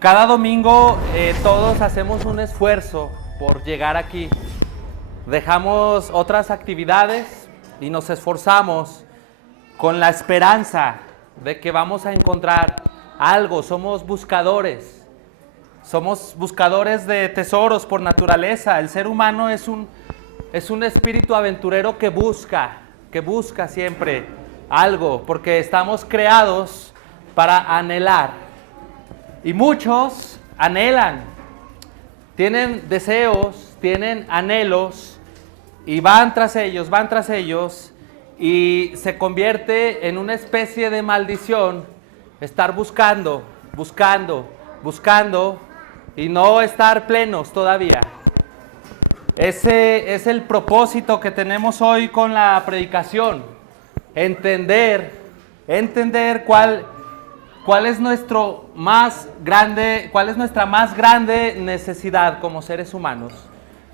Cada domingo todos hacemos un esfuerzo por llegar aquí. Dejamos otras actividades y nos esforzamos con la esperanza de que vamos a encontrar algo. Somos buscadores de tesoros por naturaleza. El ser humano es un espíritu aventurero que busca siempre algo, porque estamos creados para anhelar. Y muchos anhelan, tienen deseos, tienen anhelos y van tras ellos y se convierte en una especie de maldición estar buscando y no estar plenos todavía. Ese es el propósito que tenemos hoy con la predicación. Entender cuál es nuestra más grande necesidad como seres humanos.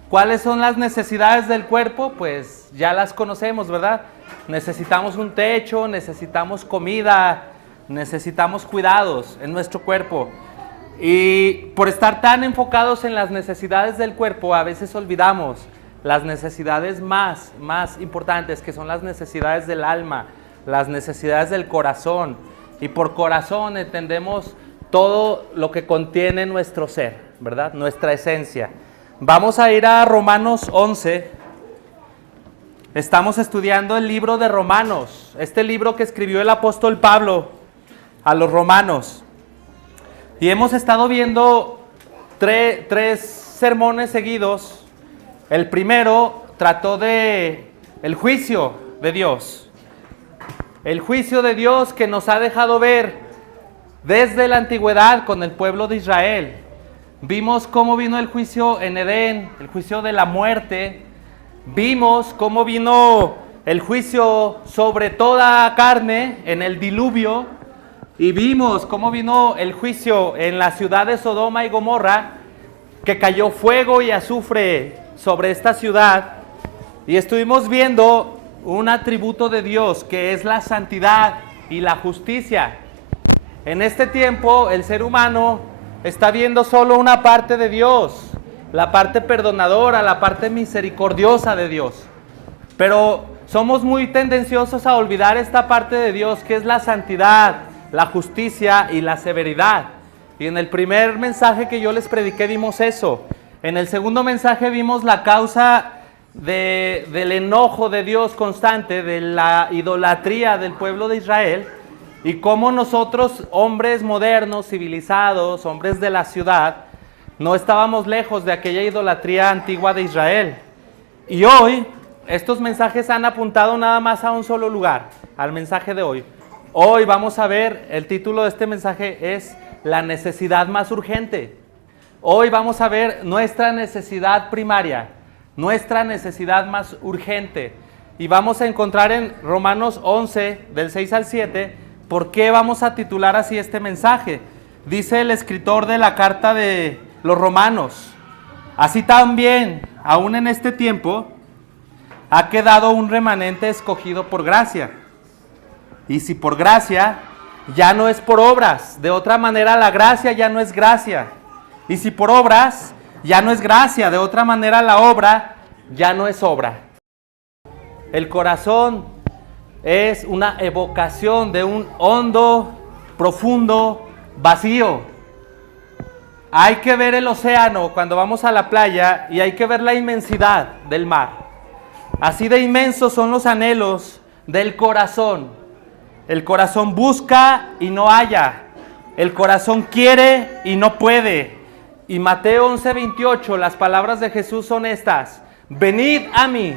¿Cuáles son las necesidades del cuerpo? Pues ya las conocemos, ¿verdad? Necesitamos un techo, necesitamos comida, necesitamos cuidados en nuestro cuerpo. Y por estar tan enfocados en las necesidades del cuerpo, a veces olvidamos las necesidades más importantes, que son las necesidades del alma, las necesidades del corazón. Y por corazón entendemos todo lo que contiene nuestro ser, ¿verdad? Nuestra esencia. Vamos a ir a Romanos 11. Estamos estudiando el libro de Romanos, este libro que escribió el apóstol Pablo a los romanos. Y hemos estado viendo tres sermones seguidos. El primero trató de el juicio de Dios. El juicio de Dios que nos ha dejado ver desde la antigüedad con el pueblo de Israel. Vimos cómo vino el juicio en Edén, el juicio de la muerte. Vimos cómo vino el juicio sobre toda carne en el diluvio. Y vimos cómo vino el juicio en la ciudad de Sodoma y Gomorra, que cayó fuego y azufre sobre esta ciudad. Y estuvimos viendo un atributo de Dios que es la santidad y la justicia. En este tiempo el ser humano está viendo solo una parte de Dios, la parte perdonadora, la parte misericordiosa de Dios. Pero somos muy tendenciosos a olvidar esta parte de Dios que es la santidad, la justicia y la severidad. Y en el primer mensaje que yo les prediqué vimos eso. En el segundo mensaje vimos la causa del enojo de Dios constante, de la idolatría del pueblo de Israel, y cómo nosotros, hombres modernos, civilizados, hombres de la ciudad, no estábamos lejos de aquella idolatría antigua de Israel. Y hoy, estos mensajes han apuntado nada más a un solo lugar, al mensaje de hoy. Hoy vamos a ver, el título de este mensaje es La necesidad más urgente. Hoy vamos a ver nuestra necesidad primaria, nuestra necesidad más urgente. Y vamos a encontrar en Romanos 11, del 6 al 7, por qué vamos a titular así este mensaje. Dice el escritor de la carta de los Romanos: así también, aún en este tiempo, ha quedado un remanente escogido por gracia. Y si por gracia, ya no es por obras. De otra manera, la gracia ya no es gracia. Y si por obras, ya no es gracia. De otra manera, la obra ya no es obra. El corazón es una evocación de un hondo, profundo vacío. Hay que ver el océano cuando vamos a la playa y hay que ver la inmensidad del mar. Así de inmensos son los anhelos del corazón. El corazón busca y no halla. El corazón quiere y no puede. Y Mateo 11:28, las palabras de Jesús son estas: venid a mí,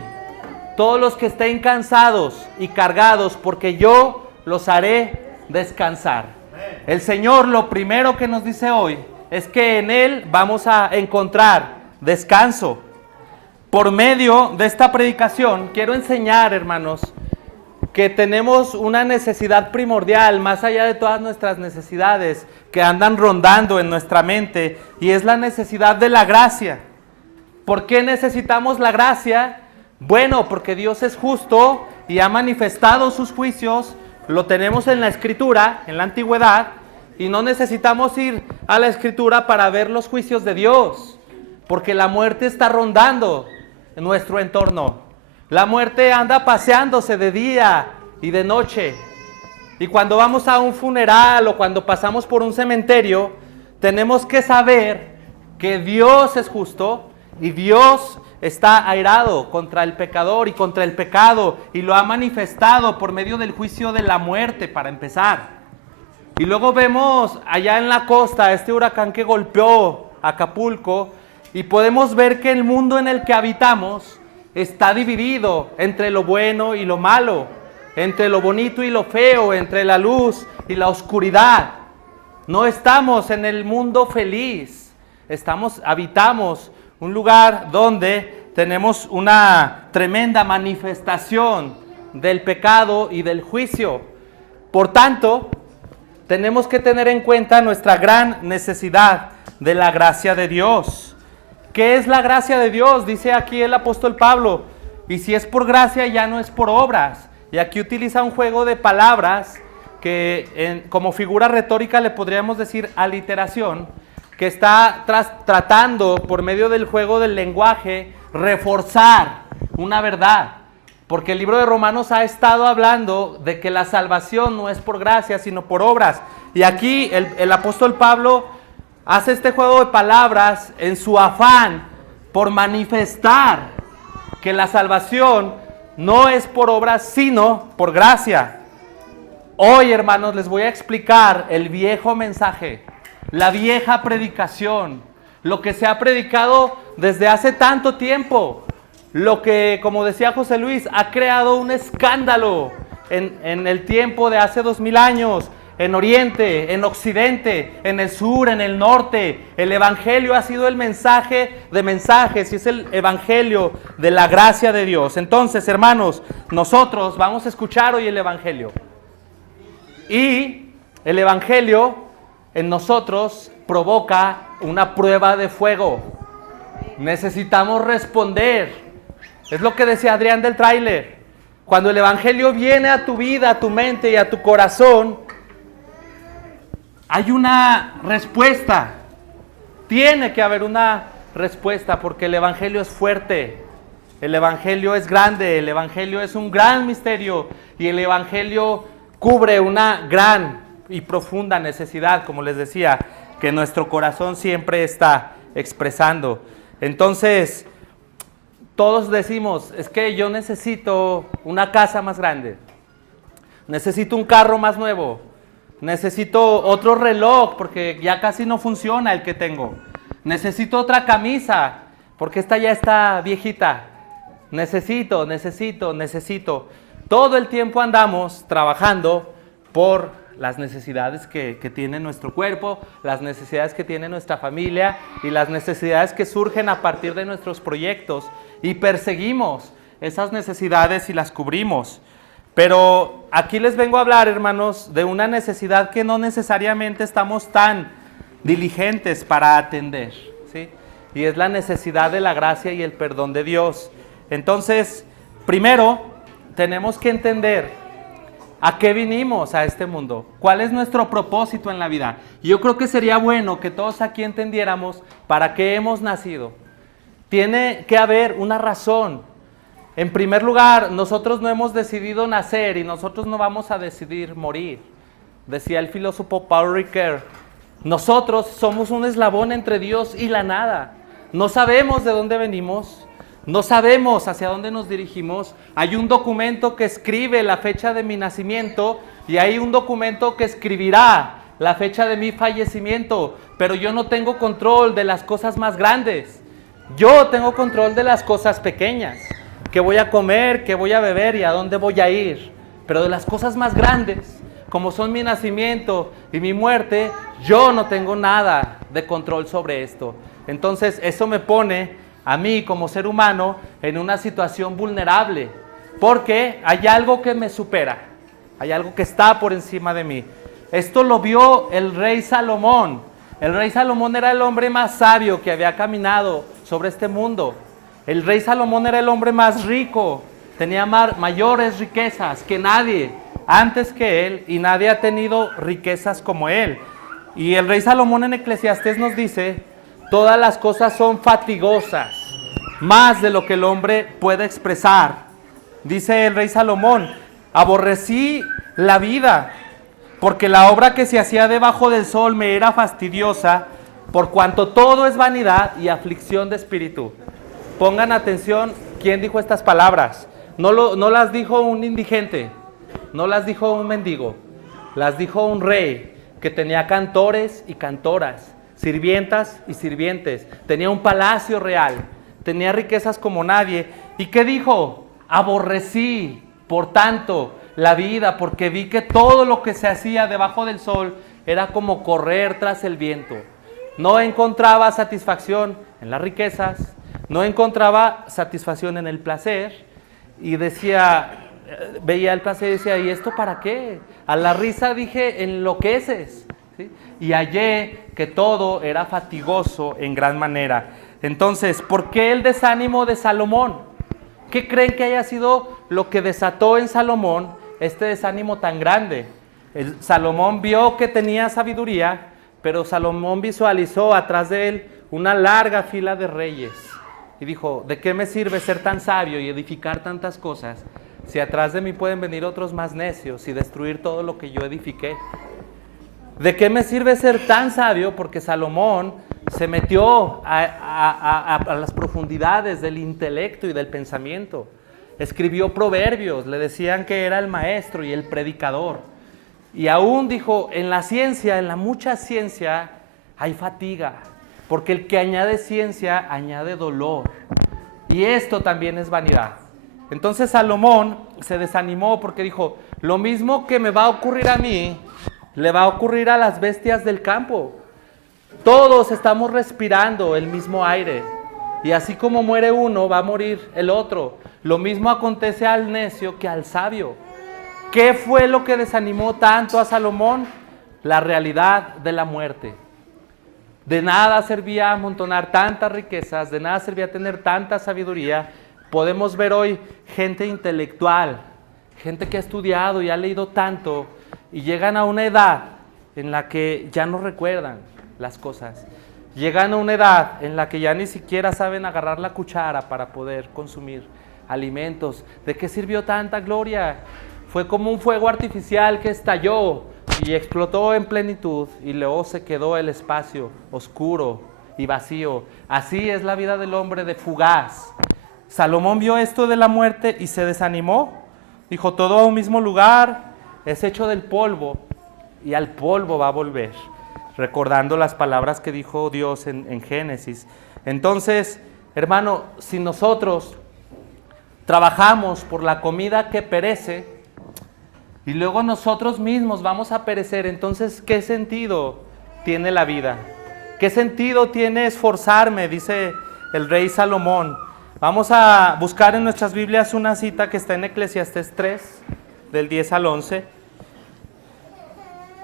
todos los que estén cansados y cargados, porque yo los haré descansar. El Señor lo primero que nos dice hoy es que en Él vamos a encontrar descanso. Por medio de esta predicación quiero enseñar, hermanos, que tenemos una necesidad primordial, más allá de todas nuestras necesidades que andan rondando en nuestra mente, y es la necesidad de la gracia. ¿Por qué necesitamos la gracia? Bueno, porque Dios es justo y ha manifestado sus juicios, lo tenemos en la Escritura, en la antigüedad, Y no necesitamos ir a la Escritura para ver los juicios de Dios, porque la muerte está rondando en nuestro entorno. La muerte anda paseándose de día y de noche. Y cuando vamos a un funeral o cuando pasamos por un cementerio, tenemos que saber que Dios es justo y Dios está airado contra el pecador y contra el pecado, y lo ha manifestado por medio del juicio de la muerte, para empezar. Y luego vemos allá en la costa este huracán que golpeó Acapulco, y podemos ver que el mundo en el que habitamos está dividido entre lo bueno y lo malo, entre lo bonito y lo feo, entre la luz y la oscuridad. No estamos en el mundo feliz, habitamos un lugar donde tenemos una tremenda manifestación del pecado y del juicio. Por tanto, tenemos que tener en cuenta nuestra gran necesidad de la gracia de Dios. ¿Qué es la gracia de Dios? Dice aquí el apóstol Pablo. Y si es por gracia, ya no es por obras. Y aquí utiliza un juego de palabras que como figura retórica le podríamos decir aliteración, que está tratando por medio del juego del lenguaje reforzar una verdad. Porque el libro de Romanos ha estado hablando de que la salvación no es por gracia, sino por obras. Y aquí el apóstol Pablo hace este juego de palabras en su afán por manifestar que la salvación no es por obras, sino por gracia. Hoy, hermanos, les voy a explicar el viejo mensaje, la vieja predicación, lo que se ha predicado desde hace tanto tiempo, lo que, como decía José Luis, ha creado un escándalo en el tiempo de hace 2000 años, en Oriente, en Occidente, en el sur, en el norte. El Evangelio ha sido el mensaje de mensajes y es el Evangelio de la gracia de Dios. Entonces, hermanos, nosotros vamos a escuchar hoy el Evangelio. Y el Evangelio en nosotros provoca una prueba de fuego. Necesitamos responder. Es lo que decía Adrián del tráiler. Cuando el Evangelio viene a tu vida, a tu mente y a tu corazón, hay una respuesta. Tiene que haber una respuesta porque el Evangelio es fuerte. El Evangelio es grande. El Evangelio es un gran misterio. Y el Evangelio cubre una gran y profunda necesidad, como les decía, que nuestro corazón siempre está expresando. Entonces, todos decimos, es que yo necesito una casa más grande, necesito un carro más nuevo, necesito otro reloj porque ya casi no funciona el que tengo, necesito otra camisa porque esta ya está viejita, necesito. Todo el tiempo andamos trabajando por las necesidades que tiene nuestro cuerpo, las necesidades que tiene nuestra familia y las necesidades que surgen a partir de nuestros proyectos, y perseguimos esas necesidades y las cubrimos. Pero aquí les vengo a hablar, hermanos, de una necesidad que no necesariamente estamos tan diligentes para atender, ¿sí? Y es la necesidad de la gracia y el perdón de Dios. Entonces, primero, tenemos que entender a qué vinimos a este mundo, cuál es nuestro propósito en la vida. Y yo creo que sería bueno que todos aquí entendiéramos para qué hemos nacido. Tiene que haber una razón. En primer lugar, nosotros no hemos decidido nacer y nosotros no vamos a decidir morir. Decía el filósofo Paul Ricoeur, nosotros somos un eslabón entre Dios y la nada. No sabemos de dónde venimos, no sabemos hacia dónde nos dirigimos. Hay un documento que escribe la fecha de mi nacimiento y hay un documento que escribirá la fecha de mi fallecimiento, pero yo no tengo control de las cosas más grandes. Yo tengo control de las cosas pequeñas, qué voy a comer, qué voy a beber y a dónde voy a ir. Pero de las cosas más grandes, como son mi nacimiento y mi muerte, yo no tengo nada de control sobre esto. Entonces eso me pone a mí como ser humano en una situación vulnerable, porque hay algo que me supera, hay algo que está por encima de mí. Esto lo vio el rey Salomón. El rey Salomón era el hombre más sabio que había caminado sobre este mundo. El rey Salomón era el hombre más rico, tenía mayores riquezas que nadie antes que él, y nadie ha tenido riquezas como él. Y el rey Salomón en Eclesiastés nos dice, todas las cosas son fatigosas, más de lo que el hombre puede expresar. Dice el rey Salomón, aborrecí la vida, porque la obra que se hacía debajo del sol me era fastidiosa, por cuanto todo es vanidad y aflicción de espíritu. Pongan atención, ¿quién dijo estas palabras? No las dijo un indigente, no las dijo un mendigo, las dijo un rey que tenía cantores y cantoras, sirvientas y sirvientes, tenía un palacio real, tenía riquezas como nadie. ¿Y qué dijo? Aborrecí, por tanto, la vida, porque vi que todo lo que se hacía debajo del sol era como correr tras el viento. No encontraba satisfacción en las riquezas, no encontraba satisfacción en el placer, y decía, veía el placer y decía, ¿y esto para qué? A la risa dije, enloqueces, ¿sí? Y hallé que todo era fatigoso en gran manera. Entonces, ¿por qué el desánimo de Salomón? ¿Qué creen que haya sido lo que desató en Salomón este desánimo tan grande? Salomón vio que tenía sabiduría, pero Salomón visualizó atrás de él una larga fila de reyes. Y dijo, ¿de qué me sirve ser tan sabio y edificar tantas cosas si atrás de mí pueden venir otros más necios y destruir todo lo que yo edifiqué? ¿De qué me sirve ser tan sabio? Porque Salomón se metió a las profundidades del intelecto y del pensamiento. Escribió proverbios, le decían que era el maestro y el predicador. Y aún dijo, en la ciencia, en la mucha ciencia, hay fatiga. Porque el que añade ciencia, añade dolor. Y esto también es vanidad. Entonces Salomón se desanimó porque dijo, lo mismo que me va a ocurrir a mí, le va a ocurrir a las bestias del campo. Todos estamos respirando el mismo aire. Y así como muere uno, va a morir el otro. Lo mismo acontece al necio que al sabio. ¿Qué fue lo que desanimó tanto a Salomón? La realidad de la muerte. De nada servía amontonar tantas riquezas, de nada servía tener tanta sabiduría. Podemos ver hoy gente intelectual, gente que ha estudiado y ha leído tanto, y llegan a una edad en la que ya no recuerdan las cosas. Llegan a una edad en la que ya ni siquiera saben agarrar la cuchara para poder consumir alimentos. ¿De qué sirvió tanta gloria? Fue como un fuego artificial que estalló y explotó en plenitud, y luego se quedó el espacio oscuro y vacío. Así es la vida del hombre, de fugaz. Salomón vio esto de la muerte y se desanimó. Dijo, todo a un mismo lugar, es hecho del polvo y al polvo va a volver. Recordando las palabras que dijo Dios en Génesis. Entonces, hermano, si nosotros trabajamos por la comida que perece, y luego nosotros mismos vamos a perecer, entonces, ¿qué sentido tiene la vida? ¿Qué sentido tiene esforzarme? Dice el rey Salomón. Vamos a buscar en nuestras Biblias una cita que está en Eclesiastés 3, del 10 al 11.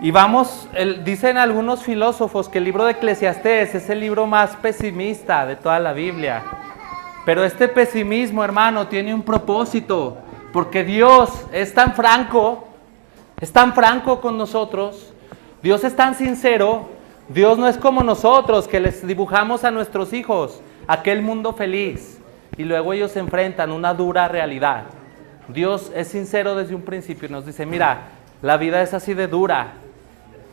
Y dicen algunos filósofos que el libro de Eclesiastés es el libro más pesimista de toda la Biblia. Pero este pesimismo, hermano, tiene un propósito, porque Dios es tan franco con nosotros, Dios es tan sincero. Dios no es como nosotros, que les dibujamos a nuestros hijos aquel mundo feliz y luego ellos se enfrentan a una dura realidad. Dios es sincero desde un principio y nos dice, mira, la vida es así de dura,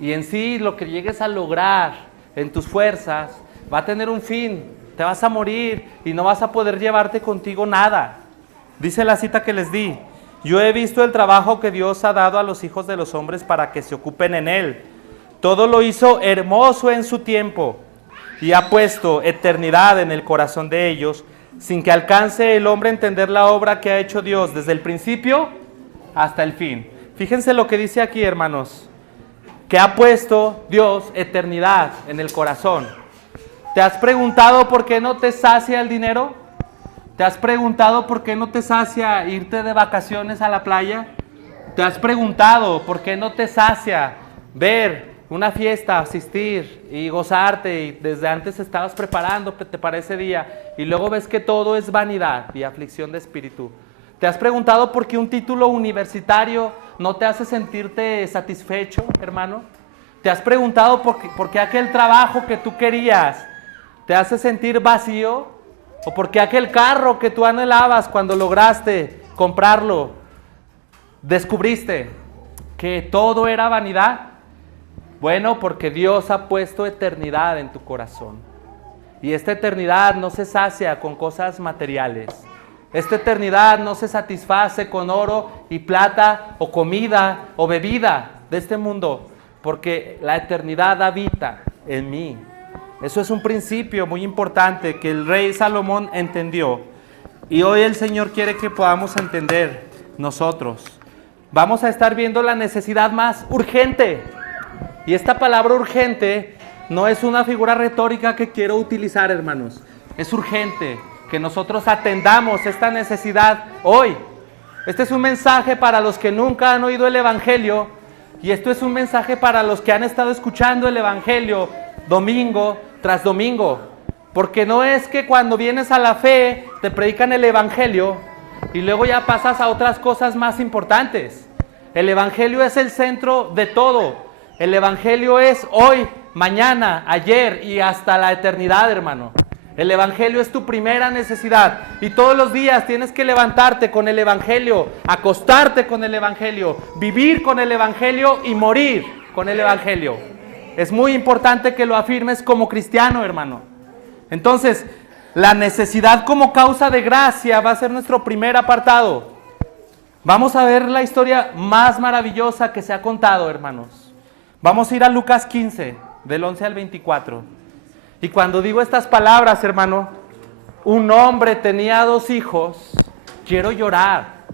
y en sí lo que llegues a lograr en tus fuerzas va a tener un fin, te vas a morir y no vas a poder llevarte contigo nada. Dice la cita que les di, yo he visto el trabajo que Dios ha dado a los hijos de los hombres para que se ocupen en él. Todo lo hizo hermoso en su tiempo y ha puesto eternidad en el corazón de ellos, sin que alcance el hombre a entender la obra que ha hecho Dios desde el principio hasta el fin. Fíjense lo que dice aquí, hermanos, que ha puesto Dios eternidad en el corazón. ¿Te has preguntado por qué no te sacia el dinero? ¿Te has preguntado por qué no te sacia irte de vacaciones a la playa? ¿Te has preguntado por qué no te sacia ver una fiesta, asistir y gozarte, y desde antes estabas preparándote para ese día y luego ves que todo es vanidad y aflicción de espíritu? ¿Te has preguntado por qué un título universitario no te hace sentirte satisfecho, hermano? ¿Te has preguntado por qué aquel trabajo que tú querías te hace sentir vacío? ¿O por qué aquel carro que tú anhelabas cuando lograste comprarlo, descubriste que todo era vanidad? Bueno, porque Dios ha puesto eternidad en tu corazón. Y esta eternidad no se sacia con cosas materiales. Esta eternidad no se satisface con oro y plata o comida o bebida de este mundo, porque la eternidad habita en mí. Eso es un principio muy importante que el rey Salomón entendió. Y hoy el Señor quiere que podamos entender nosotros. Vamos a estar viendo la necesidad más urgente. Y esta palabra urgente no es una figura retórica que quiero utilizar, hermanos. Es urgente que nosotros atendamos esta necesidad hoy. Este es un mensaje para los que nunca han oído el Evangelio, y esto es un mensaje para los que han estado escuchando el Evangelio domingo tras domingo, porque no es que cuando vienes a la fe te predican el Evangelio y luego ya pasas a otras cosas más importantes. El Evangelio es el centro de todo. El Evangelio es hoy, mañana, ayer y hasta la eternidad, hermano. El Evangelio es tu primera necesidad y todos los días tienes que levantarte con el Evangelio, acostarte con el Evangelio, vivir con el Evangelio y morir con el Evangelio. Es muy importante que lo afirmes como cristiano, hermano. Entonces, la necesidad como causa de gracia va a ser nuestro primer apartado. Vamos a ver la historia más maravillosa que se ha contado, hermanos. Vamos a ir a Lucas 15, del 11 al 24. Y cuando digo estas palabras, hermano, un hombre tenía 2 hijos, quiero llorar.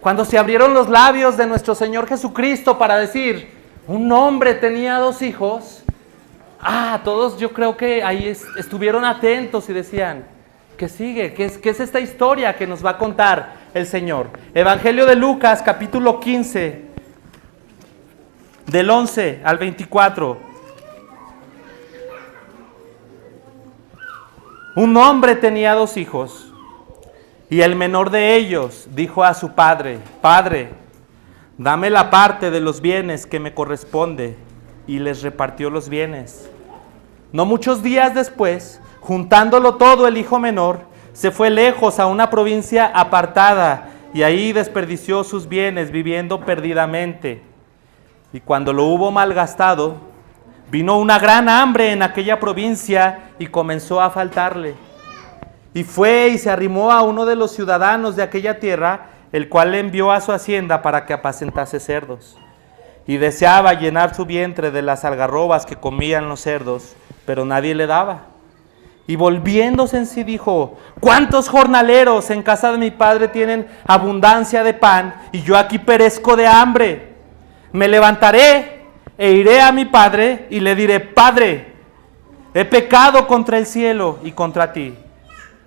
Cuando se abrieron los labios de nuestro Señor Jesucristo para decir, un hombre tenía 2 hijos, todos yo creo que ahí estuvieron atentos y decían, ¿qué sigue? ¿Qué es esta historia que nos va a contar el Señor? Evangelio de Lucas, capítulo 15, del 11 al 24. Un hombre tenía 2 hijos, y el menor de ellos dijo a su padre, Padre, dame la parte de los bienes que me corresponde, y les repartió los bienes. No muchos días después, juntándolo todo, el hijo menor se fue lejos a una provincia apartada, y ahí desperdició sus bienes viviendo perdidamente. Y cuando lo hubo malgastado, vino una gran hambre en aquella provincia y comenzó a faltarle. Y fue y se arrimó a uno de los ciudadanos de aquella tierra, el cual le envió a su hacienda para que apacentase cerdos. Y deseaba llenar su vientre de las algarrobas que comían los cerdos, pero nadie le daba. Y volviéndose en sí dijo, ¿cuántos jornaleros en casa de mi padre tienen abundancia de pan y yo aquí perezco de hambre? Me levantaré e iré a mi padre y le diré, Padre, he pecado contra el cielo y contra ti.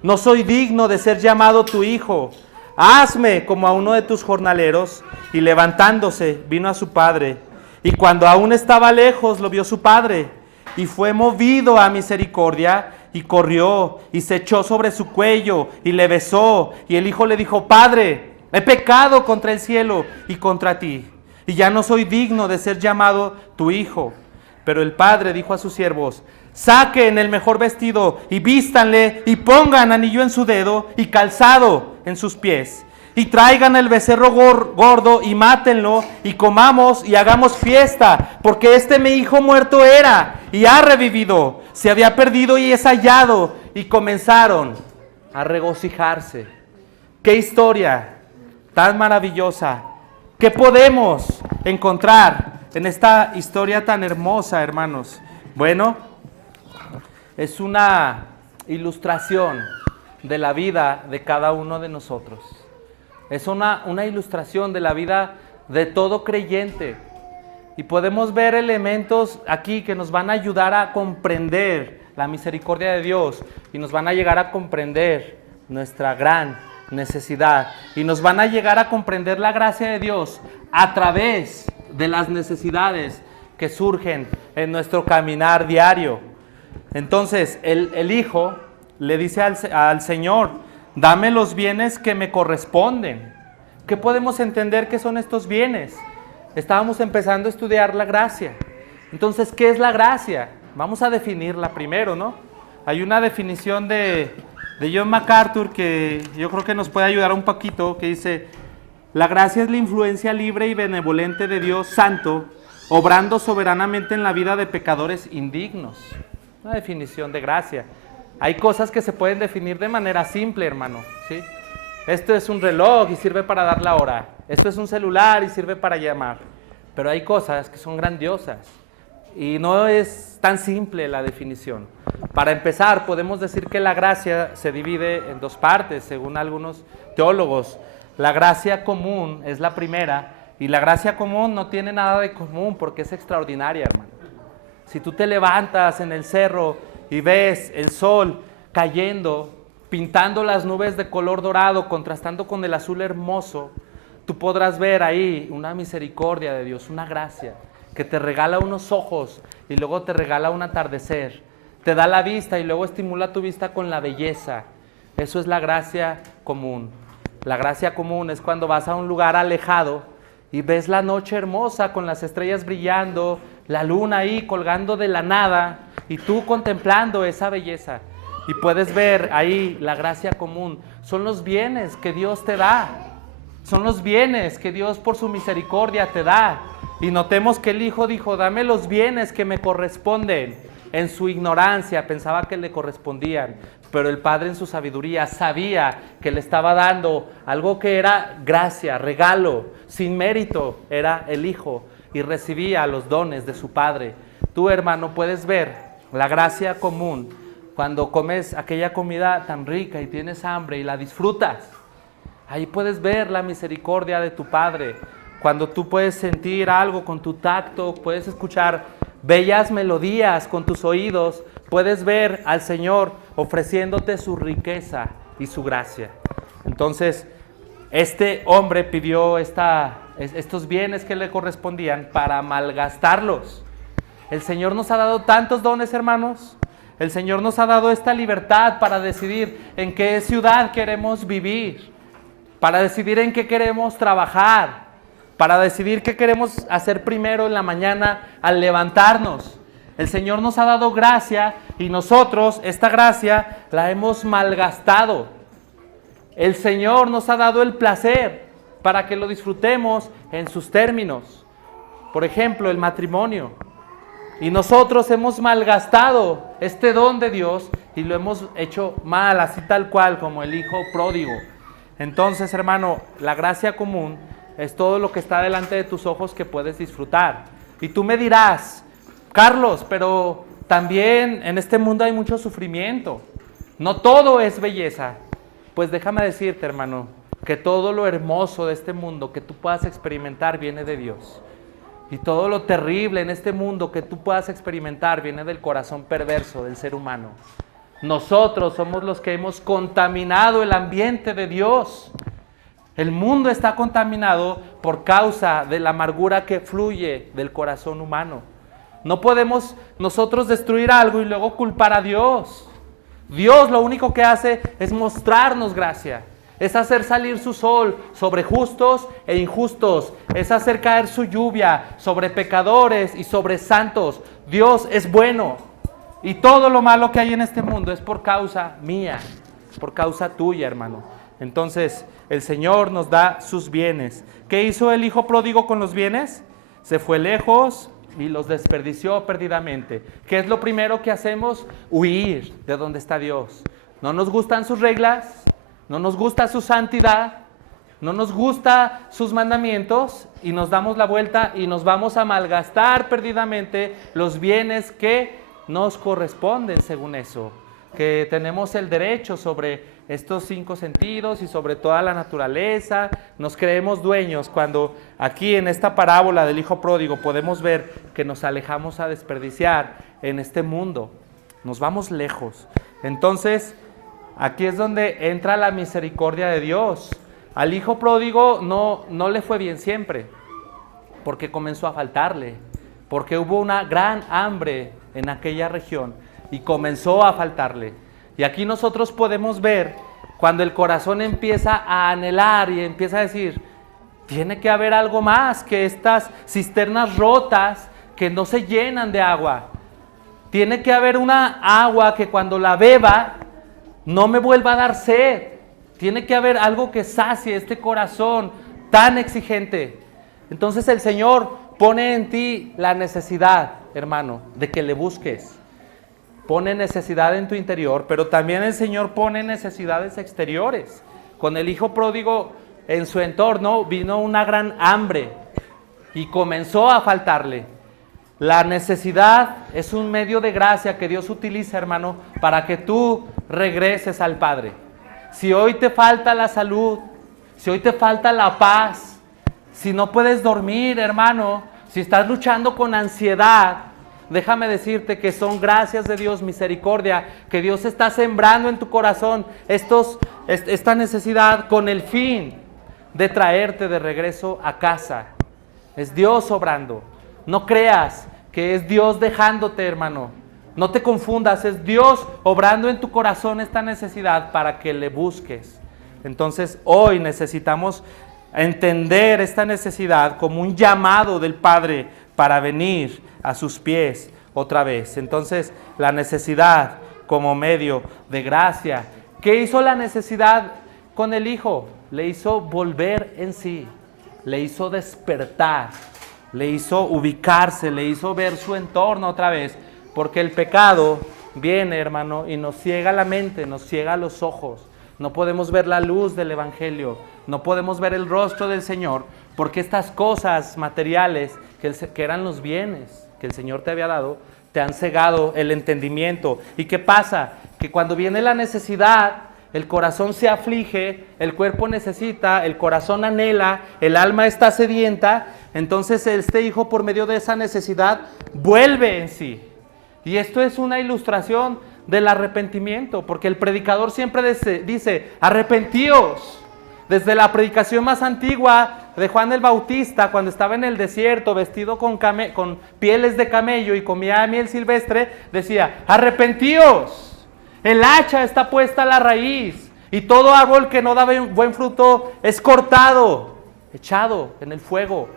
No soy digno de ser llamado tu hijo. Hazme como a uno de tus jornaleros. Y levantándose, vino a su padre. Y cuando aún estaba lejos, lo vio su padre. Y fue movido a misericordia, y corrió, y se echó sobre su cuello, y le besó. Y el hijo le dijo, Padre, he pecado contra el cielo y contra ti, y ya no soy digno de ser llamado tu hijo. Pero el padre dijo a sus siervos, saquen el mejor vestido y vístanle y pongan anillo en su dedo y calzado en sus pies. Y traigan el becerro gordo y mátenlo y comamos y hagamos fiesta, porque mi hijo muerto era y ha revivido, se había perdido y es hallado. Y comenzaron a regocijarse. ¡Qué historia tan maravillosa! ¿Qué podemos encontrar en esta historia tan hermosa, hermanos? Bueno, es una ilustración de la vida de cada uno de nosotros. Es una ilustración de la vida de todo creyente. Y podemos ver elementos aquí que nos van a ayudar a comprender la misericordia de Dios y nos van a llegar a comprender nuestra gran necesidad y nos van a llegar a comprender la gracia de Dios a través de las necesidades que surgen en nuestro caminar diario. Entonces el hijo le dice al Señor, dame los bienes que me corresponden. ¿Qué podemos entender que son estos bienes? Estábamos empezando a estudiar la gracia. Entonces, ¿qué es la gracia? Vamos a definirla primero, ¿no? Hay una definición de John MacArthur que yo creo que nos puede ayudar un poquito, que dice: la gracia es la influencia libre y benevolente de Dios Santo, obrando soberanamente en la vida de pecadores indignos. Una definición de gracia. Hay cosas que se pueden definir de manera simple, hermano, ¿sí? Esto es un reloj y sirve para dar la hora. Esto es un celular y sirve para llamar. Pero hay cosas que son grandiosas y no es tan simple la definición. Para empezar, podemos decir que la gracia se divide en dos partes, según algunos teólogos. La gracia común es la primera, y la gracia común no tiene nada de común porque es extraordinaria, hermano. Si tú te levantas en el cerro y ves el sol cayendo, pintando las nubes de color dorado, contrastando con el azul hermoso, tú podrás ver ahí una misericordia de Dios, una gracia, que te regala unos ojos y luego te regala un atardecer. Te da la vista y luego estimula tu vista con la belleza. Eso es la gracia común. La gracia común es cuando vas a un lugar alejado y ves la noche hermosa con las estrellas brillando, la luna ahí colgando de la nada y tú contemplando esa belleza. Y puedes ver ahí la gracia común. Son los bienes que Dios te da. Son los bienes que Dios por su misericordia te da. Y notemos que el Hijo dijo: dame los bienes que me corresponden. En su ignorancia pensaba que le correspondían, pero el Padre en su sabiduría sabía que le estaba dando algo que era gracia, regalo, sin mérito. Era el Hijo y recibía los dones de su Padre. Tú, hermano, puedes ver la gracia común cuando comes aquella comida tan rica y tienes hambre y la disfrutas. Ahí puedes ver la misericordia de tu Padre. Cuando tú puedes sentir algo con tu tacto, puedes escuchar bellas melodías con tus oídos, puedes ver al Señor ofreciéndote su riqueza y su gracia. Entonces, este hombre pidió estos bienes que le correspondían para malgastarlos. El Señor nos ha dado tantos dones, hermanos. El Señor nos ha dado esta libertad para decidir en qué ciudad queremos vivir, para decidir en qué queremos trabajar, para decidir qué queremos hacer primero en la mañana al levantarnos. El Señor nos ha dado gracia y nosotros esta gracia la hemos malgastado. El Señor nos ha dado el placer para que lo disfrutemos en sus términos. Por ejemplo, el matrimonio. Y nosotros hemos malgastado este don de Dios y lo hemos hecho mal, así tal cual como el hijo pródigo. Entonces, hermano, la gracia común es todo lo que está delante de tus ojos que puedes disfrutar. Y tú me dirás: Carlos, pero también en este mundo hay mucho sufrimiento. No todo es belleza. Pues déjame decirte, hermano, que todo lo hermoso de este mundo que tú puedas experimentar viene de Dios. Y todo lo terrible en este mundo que tú puedas experimentar viene del corazón perverso del ser humano. Nosotros somos los que hemos contaminado el ambiente de Dios. El mundo está contaminado por causa de la amargura que fluye del corazón humano. No podemos nosotros destruir algo y luego culpar a Dios. Dios lo único que hace es mostrarnos gracia. Es hacer salir su sol sobre justos e injustos. Es hacer caer su lluvia sobre pecadores y sobre santos. Dios es bueno. Y todo lo malo que hay en este mundo es por causa mía, por causa tuya, hermano. Entonces, el Señor nos da sus bienes. ¿Qué hizo el hijo pródigo con los bienes? Se fue lejos y los desperdició perdidamente. ¿Qué es lo primero que hacemos? Huir de donde está Dios. No nos gustan sus reglas, no nos gusta su santidad, no nos gusta sus mandamientos y nos damos la vuelta y nos vamos a malgastar perdidamente los bienes que nos corresponden según eso, que tenemos el derecho sobre estos 5 sentidos y sobre toda la naturaleza. Nos creemos dueños cuando aquí en esta parábola del hijo pródigo podemos ver que nos alejamos a desperdiciar en este mundo, nos vamos lejos. Entonces, aquí es donde entra la misericordia de Dios. Al hijo pródigo no le fue bien siempre, porque comenzó a faltarle, porque hubo una gran hambre en aquella región y comenzó a faltarle. Y aquí nosotros podemos ver cuando el corazón empieza a anhelar y empieza a decir: tiene que haber algo más que estas cisternas rotas que no se llenan de agua. Tiene que haber una agua que cuando la beba no me vuelva a dar sed. Tiene que haber algo que sacie este corazón tan exigente. Entonces el Señor pone en ti la necesidad, hermano, de que le busques. Pone necesidad en tu interior, pero también el Señor pone necesidades exteriores. Con el hijo pródigo en su entorno vino una gran hambre y comenzó a faltarle. La necesidad es un medio de gracia que Dios utiliza, hermano, para que tú regreses al Padre. Si hoy te falta la salud, si hoy te falta la paz, si no puedes dormir, hermano, si estás luchando con ansiedad, déjame decirte que son gracias de Dios, misericordia, que Dios está sembrando en tu corazón esta necesidad con el fin de traerte de regreso a casa. Es Dios obrando. No creas que es Dios dejándote, hermano. No te confundas, es Dios obrando en tu corazón esta necesidad para que le busques. Entonces hoy necesitamos entender esta necesidad como un llamado del Padre para venir a sus pies otra vez. Entonces la necesidad como medio de gracia. ¿Qué hizo la necesidad con el Hijo? Le hizo volver en sí, le hizo despertar, le hizo ubicarse, le hizo ver su entorno otra vez, porque el pecado viene, hermano, y nos ciega la mente, nos ciega los ojos. No podemos ver la luz del Evangelio, no podemos ver el rostro del Señor, porque estas cosas materiales que eran los bienes que el Señor te había dado, te han cegado el entendimiento. ¿Y qué pasa? Que cuando viene la necesidad, el corazón se aflige, el cuerpo necesita, el corazón anhela, el alma está sedienta. Entonces este hijo, por medio de esa necesidad, vuelve en sí. Y esto es una ilustración del arrepentimiento, porque el predicador siempre dice, arrepentíos. Desde la predicación más antigua de Juan el Bautista, cuando estaba en el desierto, vestido con pieles de camello y comía miel silvestre, decía, arrepentíos. El hacha está puesta a la raíz, y todo árbol que no da buen fruto es cortado, echado en el fuego.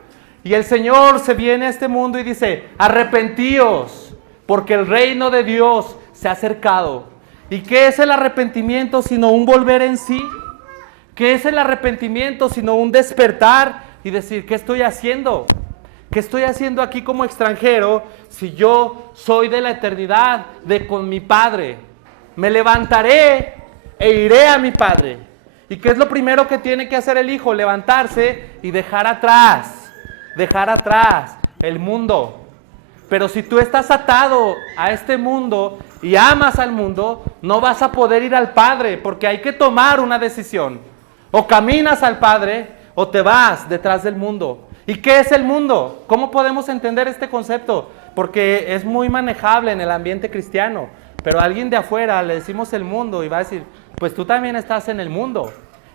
Y el Señor se viene a este mundo y dice, arrepentíos, porque el reino de Dios se ha acercado. ¿Y qué es el arrepentimiento sino un volver en sí? ¿Qué es el arrepentimiento sino un despertar y decir, ¿qué estoy haciendo? ¿Qué estoy haciendo aquí como extranjero si yo soy de la eternidad, con mi Padre? Me levantaré e iré a mi Padre. ¿Y qué es lo primero que tiene que hacer el hijo? Levantarse y dejar atrás el mundo. Pero si tú estás atado a este mundo y amas al mundo, no vas a poder ir al Padre, porque hay que tomar una decisión. O caminas al Padre o te vas detrás del mundo. ¿Y qué es el mundo? ¿Cómo podemos entender este concepto? Porque es muy manejable en el ambiente cristiano. Pero a alguien de afuera le decimos el mundo y va a decir, pues tú también estás en el mundo.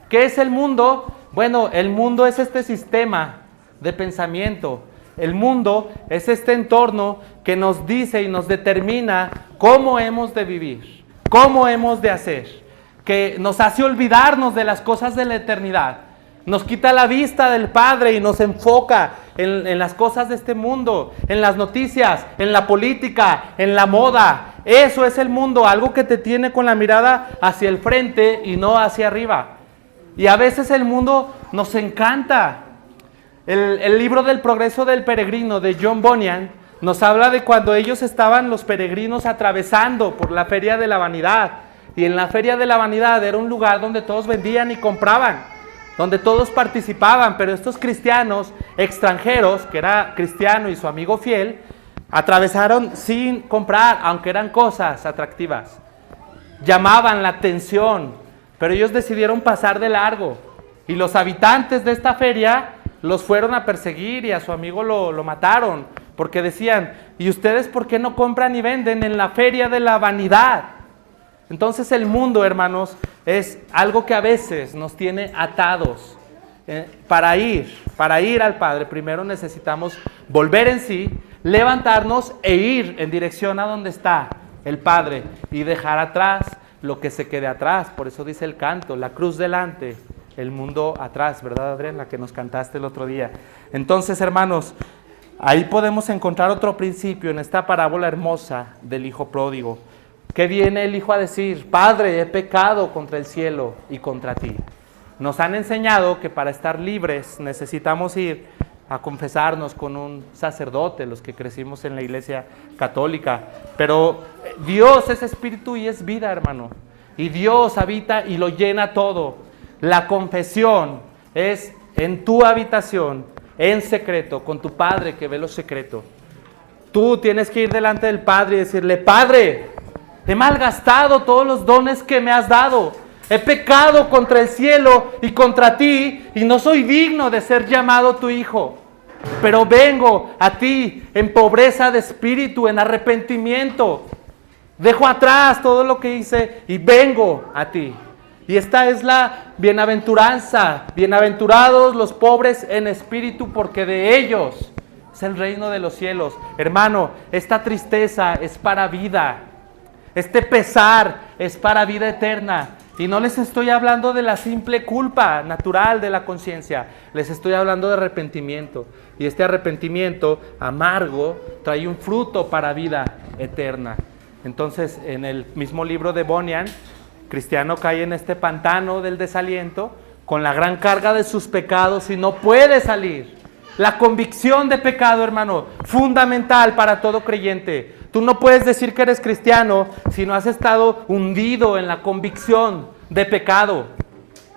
¿Qué es el mundo? Bueno, el mundo es este sistema de pensamiento. El mundo es este entorno que nos dice y nos determina cómo hemos de vivir, cómo hemos de hacer, que nos hace olvidarnos de las cosas de la eternidad. Nos quita la vista del Padre y nos enfoca en las cosas de este mundo, en las noticias, en la política, en la moda. Eso es el mundo, algo que te tiene con la mirada hacia el frente y no hacia arriba. Y a veces el mundo nos encanta. El libro del progreso del peregrino de John Bunyan nos habla de cuando ellos estaban los peregrinos atravesando por la Feria de la Vanidad. Y en la Feria de la Vanidad era un lugar donde todos vendían y compraban, donde todos participaban, pero estos cristianos extranjeros, que era cristiano y su amigo fiel, atravesaron sin comprar, aunque eran cosas atractivas. Llamaban la atención, pero ellos decidieron pasar de largo. Y los habitantes de esta feria los fueron a perseguir y a su amigo lo mataron, porque decían, ¿y ustedes por qué no compran y venden en la Feria de la Vanidad? Entonces el mundo, hermanos, es algo que a veces nos tiene atados. Para ir al Padre, primero necesitamos volver en sí, levantarnos e ir en dirección a donde está el Padre y dejar atrás lo que se quede atrás. Por eso dice el canto, la cruz delante, el mundo atrás, ¿verdad, Adrián? La que nos cantaste el otro día. Entonces, hermanos, Ahí podemos encontrar otro principio en esta parábola hermosa del hijo pródigo. ¿Qué viene el hijo a decir? Padre, he pecado contra el cielo y contra ti. Nos han enseñado que para estar libres necesitamos ir a confesarnos con un sacerdote, los que crecimos en la iglesia católica. Pero Dios es espíritu y es vida, hermano. Y Dios habita y lo llena todo. La confesión es en tu habitación, en secreto, con tu Padre que ve lo secreto. Tú tienes que ir delante del Padre y decirle: Padre, he malgastado todos los dones que me has dado. He pecado contra el cielo y contra ti y no soy digno de ser llamado tu hijo. Pero vengo a ti en pobreza de espíritu, en arrepentimiento. Dejo atrás todo lo que hice y vengo a ti. Y esta es la bienaventuranza. Bienaventurados los pobres en espíritu, porque de ellos es el reino de los cielos. Hermano, esta tristeza es para vida. Este pesar es para vida eterna. Y no les estoy hablando de la simple culpa natural de la conciencia. Les estoy hablando de arrepentimiento. Y este arrepentimiento amargo trae un fruto para vida eterna. Entonces, en el mismo libro de Bunyan, Cristiano cae en este pantano del desaliento con la gran carga de sus pecados y no puede salir. La convicción de pecado, hermano, fundamental para todo creyente. Tú no puedes decir que eres cristiano si no has estado hundido en la convicción de pecado.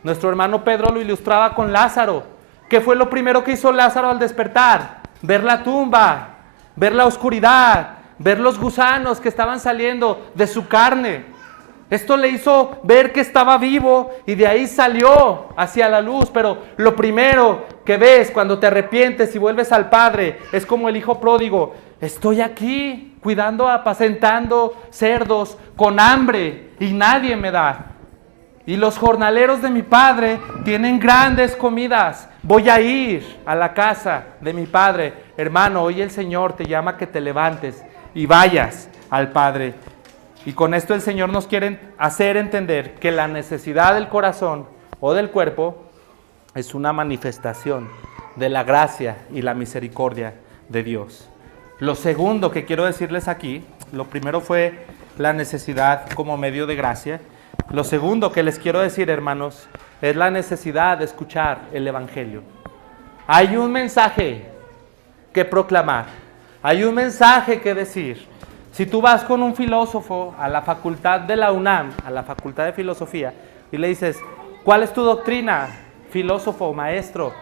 Nuestro hermano Pedro lo ilustraba con Lázaro. ¿Qué fue lo primero que hizo Lázaro al despertar? Ver la tumba, ver la oscuridad, ver los gusanos que estaban saliendo de su carne. Esto le hizo ver que estaba vivo y de ahí salió hacia la luz. Pero lo primero que ves cuando te arrepientes y vuelves al Padre es como el hijo pródigo. Estoy aquí cuidando, apacentando cerdos con hambre y nadie me da. Y los jornaleros de mi Padre tienen grandes comidas. Voy a ir a la casa de mi Padre. Hermano, hoy el Señor te llama a que te levantes y vayas al Padre. Y con esto el Señor nos quiere hacer entender que la necesidad del corazón o del cuerpo es una manifestación de la gracia y la misericordia de Dios. Lo segundo que quiero decirles aquí, lo primero fue la necesidad como medio de gracia. Lo segundo que les quiero decir, hermanos, es la necesidad de escuchar el Evangelio. Hay un mensaje que proclamar, hay un mensaje que decir. Si tú vas con un filósofo a la facultad de la UNAM, a la facultad de filosofía, y le dices: ¿cuál es tu doctrina, filósofo, maestro?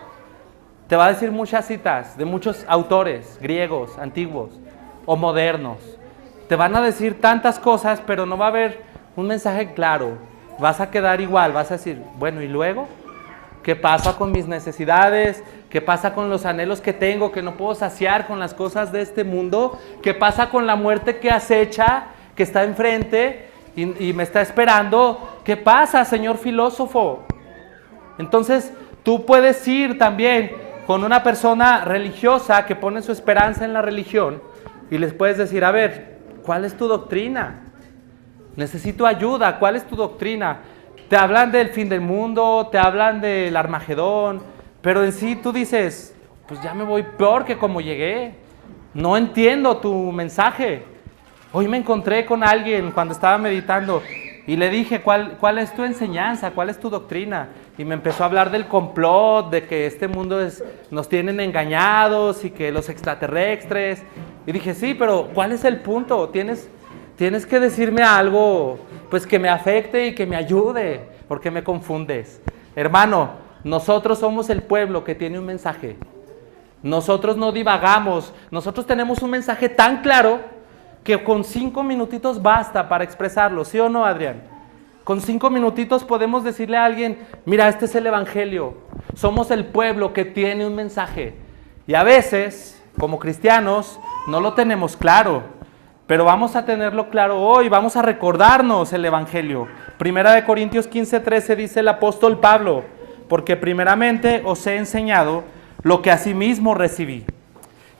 Te va a decir muchas citas de muchos autores griegos, antiguos o modernos. Te van a decir tantas cosas, pero no va a haber un mensaje claro. Vas a quedar igual, vas a decir: bueno, ¿y luego? ¿Qué pasa con mis necesidades? ¿Qué pasa con los anhelos que tengo que no puedo saciar con las cosas de este mundo? ¿Qué pasa con la muerte que acecha, que está enfrente y me está esperando? ¿Qué pasa, señor filósofo? Entonces, tú puedes ir también con una persona religiosa que pone su esperanza en la religión y les puedes decir: a ver, ¿cuál es tu doctrina? Necesito ayuda, ¿cuál es tu doctrina? Te hablan del fin del mundo, te hablan del Armagedón, pero en sí tú dices: pues ya me voy peor que como llegué. No entiendo tu mensaje. Hoy me encontré con alguien cuando estaba meditando y le dije: ¿cuál es tu enseñanza? ¿Cuál es tu doctrina? Y me empezó a hablar del complot, de que este mundo nos tienen engañados y que los extraterrestres. Y dije: sí, pero ¿cuál es el punto? Tienes que decirme algo pues que me afecte y que me ayude, porque me confundes. Hermano, nosotros somos el pueblo que tiene un mensaje. Nosotros no divagamos, nosotros tenemos un mensaje tan claro que con 5 minutitos basta para expresarlo, ¿sí o no, Adrián? Con 5 minutitos podemos decirle a alguien: mira, este es el Evangelio. Somos el pueblo que tiene un mensaje. Y a veces, como cristianos, no lo tenemos claro. Pero vamos a tenerlo claro hoy, vamos a recordarnos el Evangelio. Primera de Corintios 15:13 dice el apóstol Pablo: porque primeramente os he enseñado lo que asimismo recibí,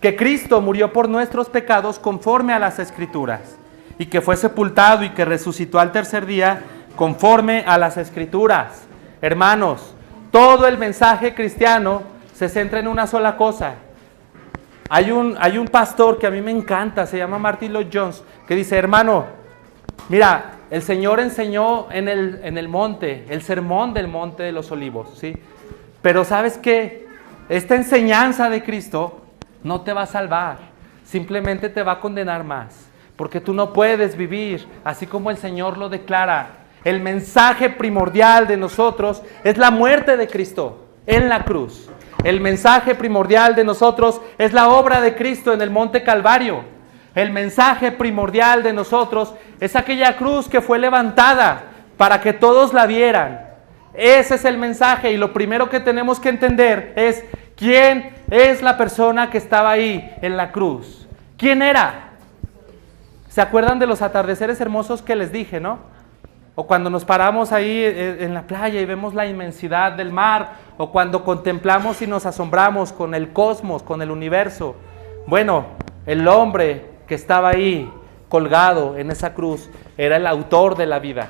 que Cristo murió por nuestros pecados conforme a las Escrituras, y que fue sepultado y que resucitó al tercer día conforme a las Escrituras. Hermanos, todo el mensaje cristiano se centra en una sola cosa: Hay un pastor que a mí me encanta, se llama Martin Lloyd-Jones, que dice, hermano, mira, el Señor enseñó en el monte, el sermón del monte de los olivos, ¿sí? Pero ¿sabes qué? Esta enseñanza de Cristo no te va a salvar, simplemente te va a condenar más, porque tú no puedes vivir así como el Señor lo declara. El mensaje primordial de nosotros es la muerte de Cristo en la cruz. El mensaje primordial de nosotros es la obra de Cristo en el monte Calvario. El mensaje primordial de nosotros es aquella cruz que fue levantada para que todos la vieran. Ese es el mensaje, y lo primero que tenemos que entender es quién es la persona que estaba ahí en la cruz. ¿Quién era? ¿Se acuerdan de los atardeceres hermosos que les dije, no? O cuando nos paramos ahí en la playa y vemos la inmensidad del mar, o cuando contemplamos y nos asombramos con el cosmos, con el universo. Bueno, el hombre que estaba ahí colgado en esa cruz era el autor de la vida.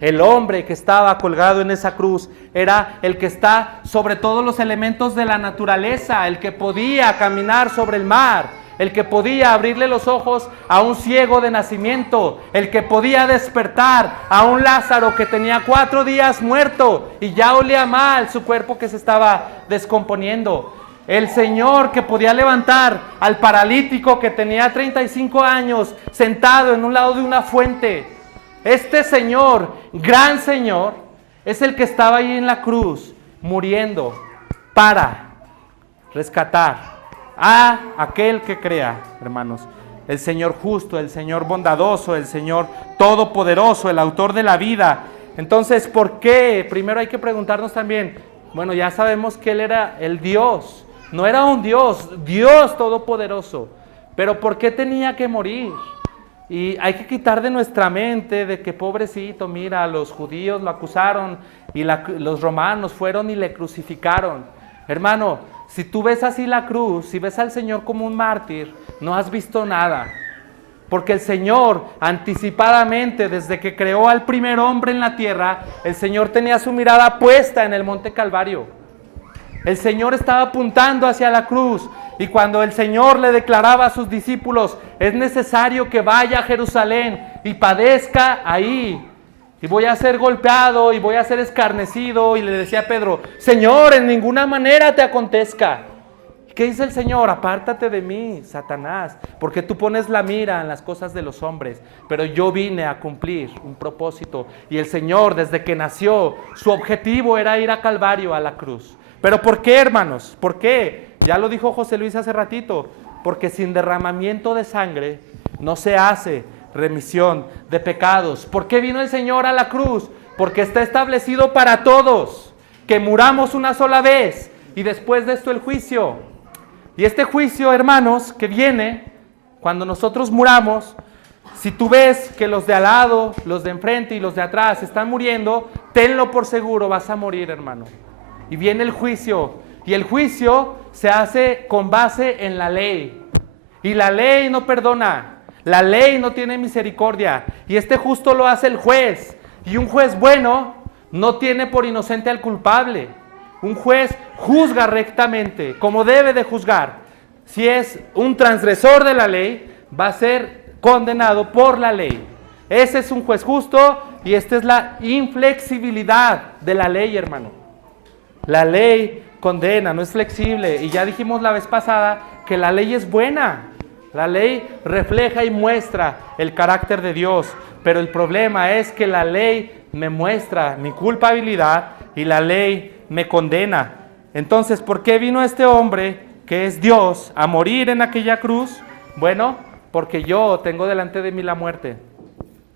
El hombre que estaba colgado en esa cruz era el que está sobre todos los elementos de la naturaleza, el que podía caminar sobre el mar, el que podía abrirle los ojos a un ciego de nacimiento, el que podía despertar a un Lázaro que tenía 4 días muerto y ya olía mal su cuerpo que se estaba descomponiendo. El Señor que podía levantar al paralítico que tenía 35 años sentado en un lado de una fuente. Este Señor, gran Señor, es el que estaba ahí en la cruz, muriendo para rescatar a aquel que crea, hermanos. El Señor justo, el Señor bondadoso, el Señor todopoderoso, el autor de la vida. Entonces, ¿por qué? Primero hay que preguntarnos también, bueno, ya sabemos que Él era el Dios. No era un Dios, Dios todopoderoso. Pero ¿por qué tenía que morir? Y hay que quitar de nuestra mente de que pobrecito, mira, los judíos lo acusaron y los romanos fueron y le crucificaron. Hermano, si tú ves así la cruz, si ves al Señor como un mártir, no has visto nada. Porque el Señor, anticipadamente, desde que creó al primer hombre en la tierra, el Señor tenía su mirada puesta en el monte Calvario. El Señor estaba apuntando hacia la cruz. Y cuando el Señor le declaraba a sus discípulos, es necesario que vaya a Jerusalén y padezca ahí. Y voy a ser golpeado y voy a ser escarnecido. Y le decía a Pedro, Señor, en ninguna manera te acontezca. ¿Qué dice el Señor? Apártate de mí, Satanás, porque tú pones la mira en las cosas de los hombres, pero yo vine a cumplir un propósito. Y el Señor, desde que nació, su objetivo era ir a Calvario, a la cruz. ¿Pero por qué, hermanos? ¿Por qué? Ya lo dijo José Luis hace ratito, porque sin derramamiento de sangre no se hace remisión de pecados. ¿Por qué vino el Señor a la cruz? Porque está establecido para todos, que muramos una sola vez y después de esto el juicio. Y este juicio, hermanos, que viene cuando nosotros muramos, si tú ves que los de al lado, los de enfrente y los de atrás están muriendo, tenlo por seguro, vas a morir, hermano. Y viene el juicio, y el juicio se hace con base en la ley. Y la ley no perdona, la ley no tiene misericordia, y este justo lo hace el juez. Y un juez bueno no tiene por inocente al culpable. Un juez juzga rectamente, como debe de juzgar. Si es un transgresor de la ley, va a ser condenado por la ley. Ese es un juez justo, y esta es la inflexibilidad de la ley, hermano. La ley condena, no es flexible. Y ya dijimos la vez pasada que la ley es buena. La ley refleja y muestra el carácter de Dios. Pero el problema es que la ley me muestra mi culpabilidad y la ley me condena. Entonces, ¿por qué vino este hombre, que es Dios, a morir en aquella cruz? Bueno, porque yo tengo delante de mí la muerte.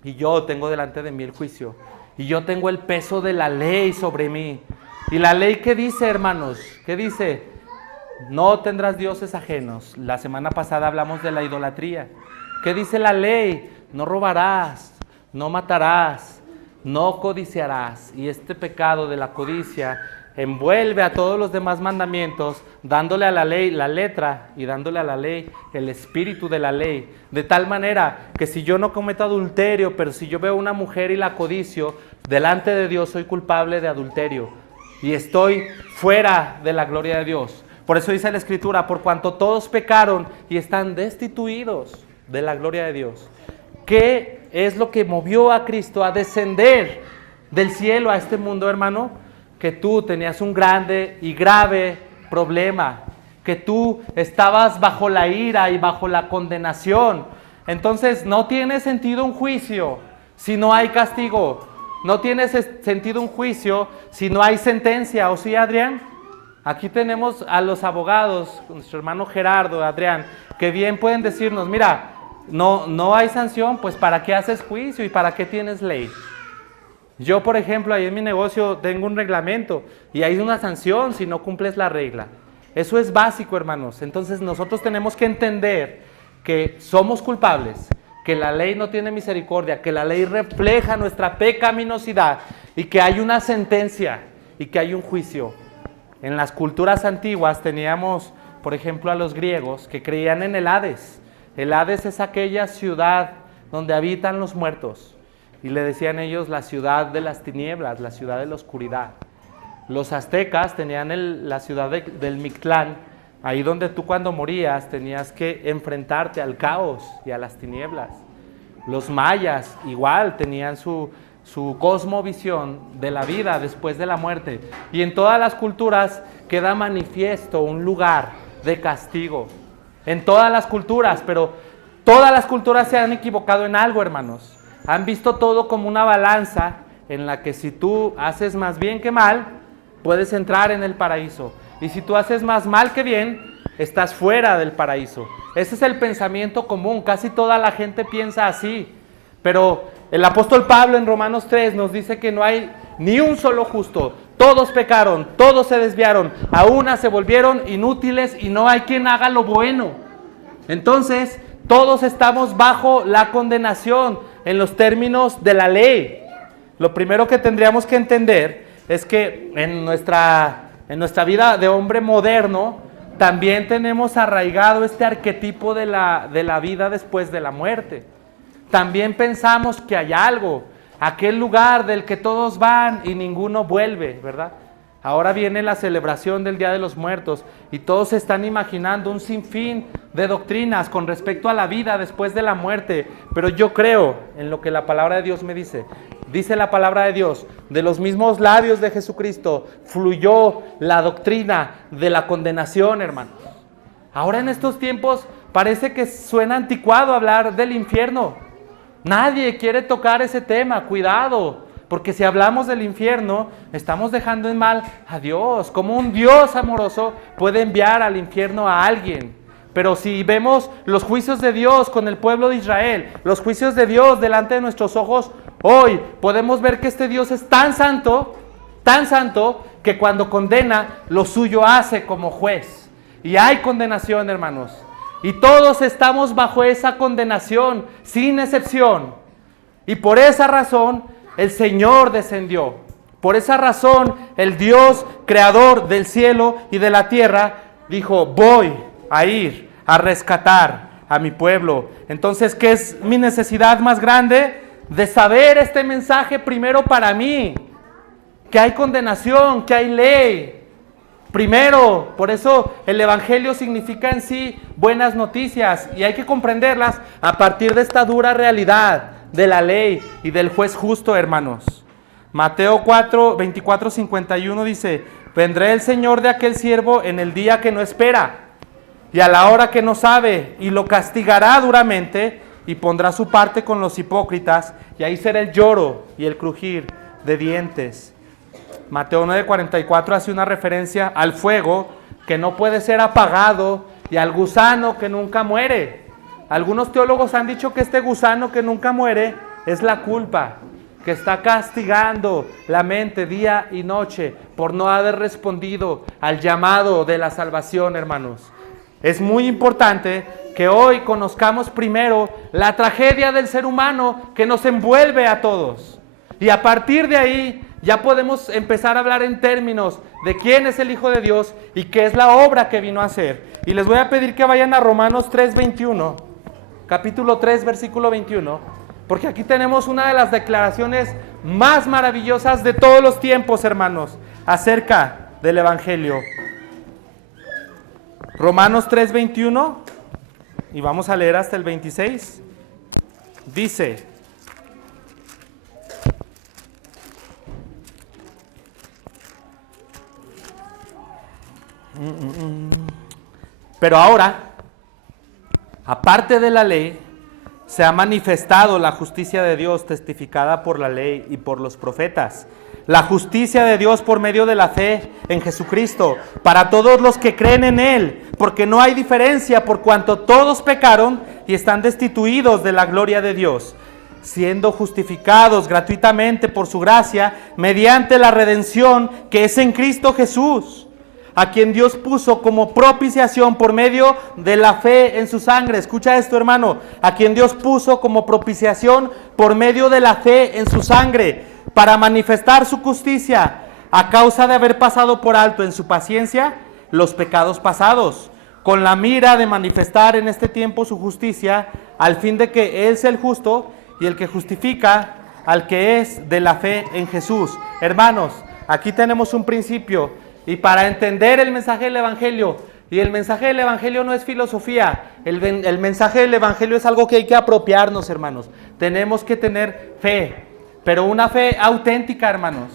Y yo tengo delante de mí el juicio. Y yo tengo el peso de la ley sobre mí. ¿Y la ley qué dice, hermanos? ¿Qué dice? No tendrás dioses ajenos. La semana pasada hablamos de la idolatría. ¿Qué dice la ley? No robarás, no matarás, no codiciarás. Y este pecado de la codicia envuelve a todos los demás mandamientos, dándole a la ley la letra y dándole a la ley el espíritu de la ley. De tal manera que si yo no cometo adulterio, pero si yo veo a una mujer y la codicio, delante de Dios soy culpable de adulterio. Y estoy fuera de la gloria de Dios. Por eso dice la Escritura, por cuanto todos pecaron y están destituidos de la gloria de Dios. ¿Qué es lo que movió a Cristo a descender del cielo a este mundo, hermano? Que tú tenías un grande y grave problema, que tú estabas bajo la ira y bajo la condenación. Entonces no tiene sentido un juicio si no hay castigo. No tiene sentido un juicio si no hay sentencia. ¿O sí, Adrián? Aquí tenemos a los abogados, nuestro hermano Gerardo, Adrián, que bien pueden decirnos, mira, no hay sanción, pues ¿para qué haces juicio y para qué tienes ley? Yo, por ejemplo, ahí en mi negocio tengo un reglamento y hay una sanción si no cumples la regla. Eso es básico, hermanos. Entonces nosotros tenemos que entender que somos culpables, que la ley no tiene misericordia, que la ley refleja nuestra pecaminosidad y que hay una sentencia y que hay un juicio. En las culturas antiguas teníamos, por ejemplo, a los griegos que creían en el Hades. El Hades es aquella ciudad donde habitan los muertos. Y le decían ellos la ciudad de las tinieblas, la ciudad de la oscuridad. Los aztecas tenían la ciudad del Mictlán, ahí donde tú cuando morías tenías que enfrentarte al caos y a las tinieblas. Los mayas igual tenían su cosmovisión de la vida después de la muerte. Y en todas las culturas queda manifiesto un lugar de castigo. En todas las culturas, pero todas las culturas se han equivocado en algo, hermanos. Han visto todo como una balanza en la que si tú haces más bien que mal, puedes entrar en el paraíso. Y si tú haces más mal que bien, estás fuera del paraíso. Ese es el pensamiento común, casi toda la gente piensa así. Pero el apóstol Pablo en Romanos 3 nos dice que no hay ni un solo justo. Todos pecaron, todos se desviaron, a una se volvieron inútiles y no hay quien haga lo bueno. Entonces, todos estamos bajo la condenación en los términos de la ley. Lo primero que tendríamos que entender es que en nuestra vida de hombre moderno también tenemos arraigado este arquetipo de la vida después de la muerte. También pensamos que hay algo, aquel lugar del que todos van y ninguno vuelve, ¿verdad? Ahora viene la celebración del Día de los Muertos y todos se están imaginando un sinfín de doctrinas con respecto a la vida después de la muerte. Pero yo creo en lo que la palabra de Dios me dice. Dice la palabra de Dios, de los mismos labios de Jesucristo fluyó la doctrina de la condenación, hermanos. Ahora en estos tiempos parece que suena anticuado hablar del infierno. Nadie quiere tocar ese tema, cuidado. Porque si hablamos del infierno, estamos dejando en mal a Dios. Como un Dios amoroso puede enviar al infierno a alguien. Pero si vemos los juicios de Dios con el pueblo de Israel, los juicios de Dios delante de nuestros ojos, hoy podemos ver que este Dios es tan santo, que cuando condena, lo suyo hace como juez. Y hay condenación, hermanos. Y todos estamos bajo esa condenación, sin excepción. Y por esa razón, el Señor descendió. Por esa razón, el Dios creador del cielo y de la tierra dijo, voy a ir a rescatar a mi pueblo. Entonces, ¿qué es mi necesidad más grande? De saber este mensaje primero para mí, que hay condenación, que hay ley. Primero, por eso el Evangelio significa en sí buenas noticias y hay que comprenderlas a partir de esta dura realidad de la ley y del juez justo, hermanos. Mateo 24, 51 dice, vendrá el Señor de aquel siervo en el día que no espera y a la hora que no sabe y lo castigará duramente y pondrá su parte con los hipócritas y ahí será el lloro y el crujir de dientes. Mateo 9:44 hace una referencia al fuego que no puede ser apagado y al gusano que nunca muere. Algunos teólogos han dicho que este gusano que nunca muere es la culpa, que está castigando la mente día y noche por no haber respondido al llamado de la salvación, hermanos. Es muy importante que hoy conozcamos primero la tragedia del ser humano que nos envuelve a todos. Y a partir de ahí ya podemos empezar a hablar en términos de quién es el Hijo de Dios y qué es la obra que vino a hacer. Y les voy a pedir que vayan a Romanos 3:21, capítulo 3, versículo 21, porque aquí tenemos una de las declaraciones más maravillosas de todos los tiempos, hermanos, acerca del Evangelio. Romanos 3:21, y vamos a leer hasta el 26. Dice: pero ahora, aparte de la ley, se ha manifestado la justicia de Dios testificada por la ley y por los profetas. La justicia de Dios por medio de la fe en Jesucristo, para todos los que creen en Él, porque no hay diferencia por cuanto todos pecaron y están destituidos de la gloria de Dios, siendo justificados gratuitamente por su gracia, mediante la redención que es en Cristo Jesús, a quien Dios puso como propiciación por medio de la fe en su sangre. Escucha esto, hermano. A quien Dios puso como propiciación por medio de la fe en su sangre, para manifestar su justicia, a causa de haber pasado por alto en su paciencia los pecados pasados, con la mira de manifestar en este tiempo su justicia, al fin de que Él es el justo y el que justifica al que es de la fe en Jesús. Hermanos, aquí tenemos un principio. Y para entender el mensaje del Evangelio, y el mensaje del Evangelio no es filosofía, el mensaje del Evangelio es algo que hay que apropiarnos, hermanos. Tenemos que tener fe, pero una fe auténtica, hermanos.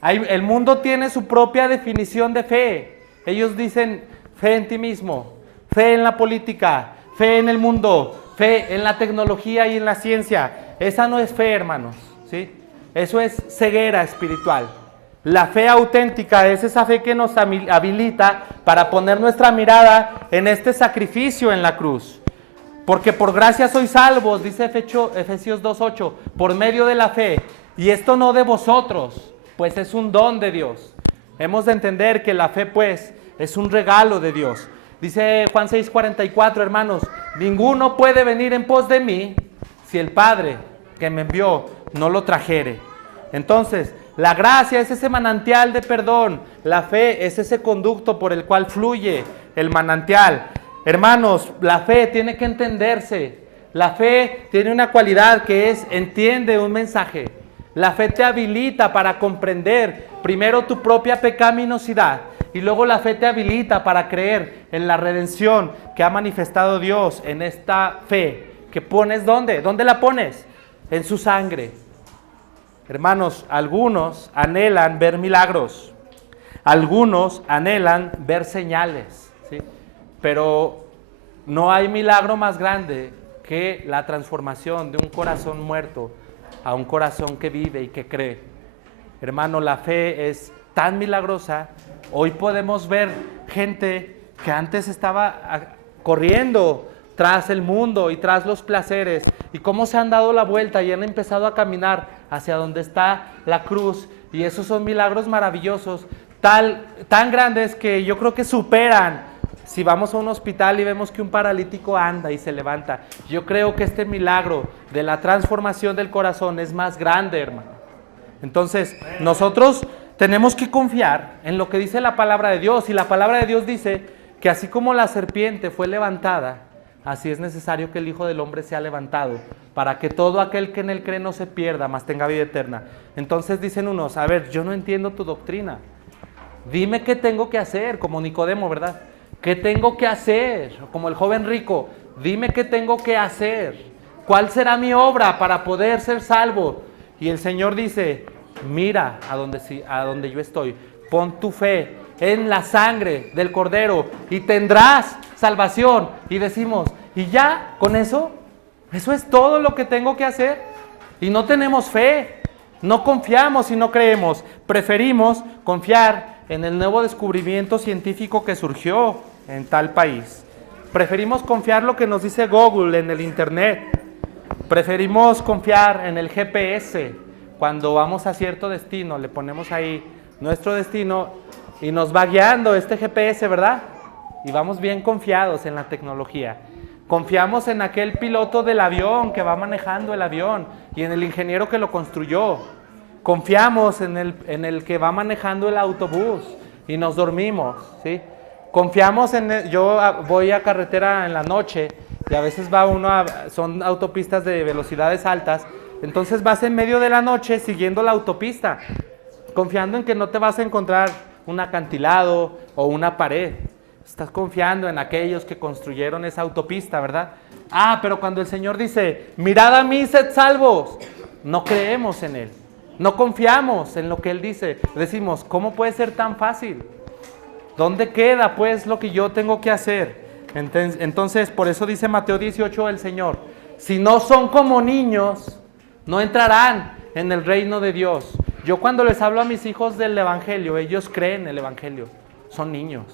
El mundo tiene su propia definición de fe. Ellos dicen fe en ti mismo, fe en la política, fe en el mundo, fe en la tecnología y en la ciencia. Esa no es fe, hermanos, ¿sí? Eso es ceguera espiritual. La fe auténtica es esa fe que nos habilita para poner nuestra mirada en este sacrificio en la cruz. Porque por gracia sois salvos, dice Efesios 2:8, por medio de la fe. Y esto no de vosotros, pues es un don de Dios. Hemos de entender que la fe, pues, es un regalo de Dios. Dice Juan 6:44, hermanos, ninguno puede venir en pos de mí si el Padre que me envió no lo trajere. Entonces, la gracia es ese manantial de perdón. La fe es ese conducto por el cual fluye el manantial. Hermanos, la fe tiene que entenderse. La fe tiene una cualidad que es, entiende un mensaje. La fe te habilita para comprender primero tu propia pecaminosidad y luego la fe te habilita para creer en la redención que ha manifestado Dios en esta fe. ¿Que pones dónde? ¿Dónde la pones? En su sangre. Hermanos, algunos anhelan ver milagros, algunos anhelan ver señales, ¿sí? Pero no hay milagro más grande que la transformación de un corazón muerto a un corazón que vive y que cree. Hermano, la fe es tan milagrosa. Hoy podemos ver gente que antes estaba corriendo tras el mundo y tras los placeres, y cómo se han dado la vuelta y han empezado a caminar hacia donde está la cruz, y esos son milagros maravillosos, tan grandes que yo creo que superan, si vamos a un hospital y vemos que un paralítico anda y se levanta, yo creo que este milagro de la transformación del corazón es más grande, hermano. Entonces, nosotros tenemos que confiar en lo que dice la palabra de Dios, y la palabra de Dios dice que así como la serpiente fue levantada, así es necesario que el Hijo del Hombre sea levantado, para que todo aquel que en él cree no se pierda, mas tenga vida eterna. Entonces dicen unos, a ver, yo no entiendo tu doctrina. Dime qué tengo que hacer, como Nicodemo, ¿verdad? ¿Qué tengo que hacer? Como el joven rico, dime qué tengo que hacer. ¿Cuál será mi obra para poder ser salvo? Y el Señor dice, mira a donde yo estoy, pon tu fe en la sangre del Cordero y tendrás salvación. Y decimos, y ya, con eso es todo lo que tengo que hacer. Y no tenemos fe, no confiamos y no creemos. Preferimos confiar en el nuevo descubrimiento científico que surgió en tal país. Preferimos confiar lo que nos dice Google en el internet. Preferimos confiar en el GPS. Cuando vamos a cierto destino, le ponemos ahí nuestro destino y nos va guiando este GPS, ¿verdad? Y vamos bien confiados en la tecnología. Confiamos en aquel piloto del avión que va manejando el avión y en el ingeniero que lo construyó. Confiamos en el que va manejando el autobús y nos dormimos, ¿sí? Confiamos yo voy a carretera en la noche y a veces va uno son autopistas de velocidades altas, entonces vas en medio de la noche siguiendo la autopista, confiando en que no te vas a encontrar un acantilado o una pared. Estás confiando en aquellos que construyeron esa autopista, ¿verdad? Pero cuando el Señor dice, mirad a mí, sed salvos, no creemos en Él. No confiamos en lo que Él dice. Decimos, ¿cómo puede ser tan fácil? ¿Dónde queda pues lo que yo tengo que hacer? Entonces, por eso dice Mateo 18 el Señor, si no son como niños, no entrarán en el reino de Dios. Yo cuando les hablo a mis hijos del Evangelio, ellos creen el Evangelio, son niños.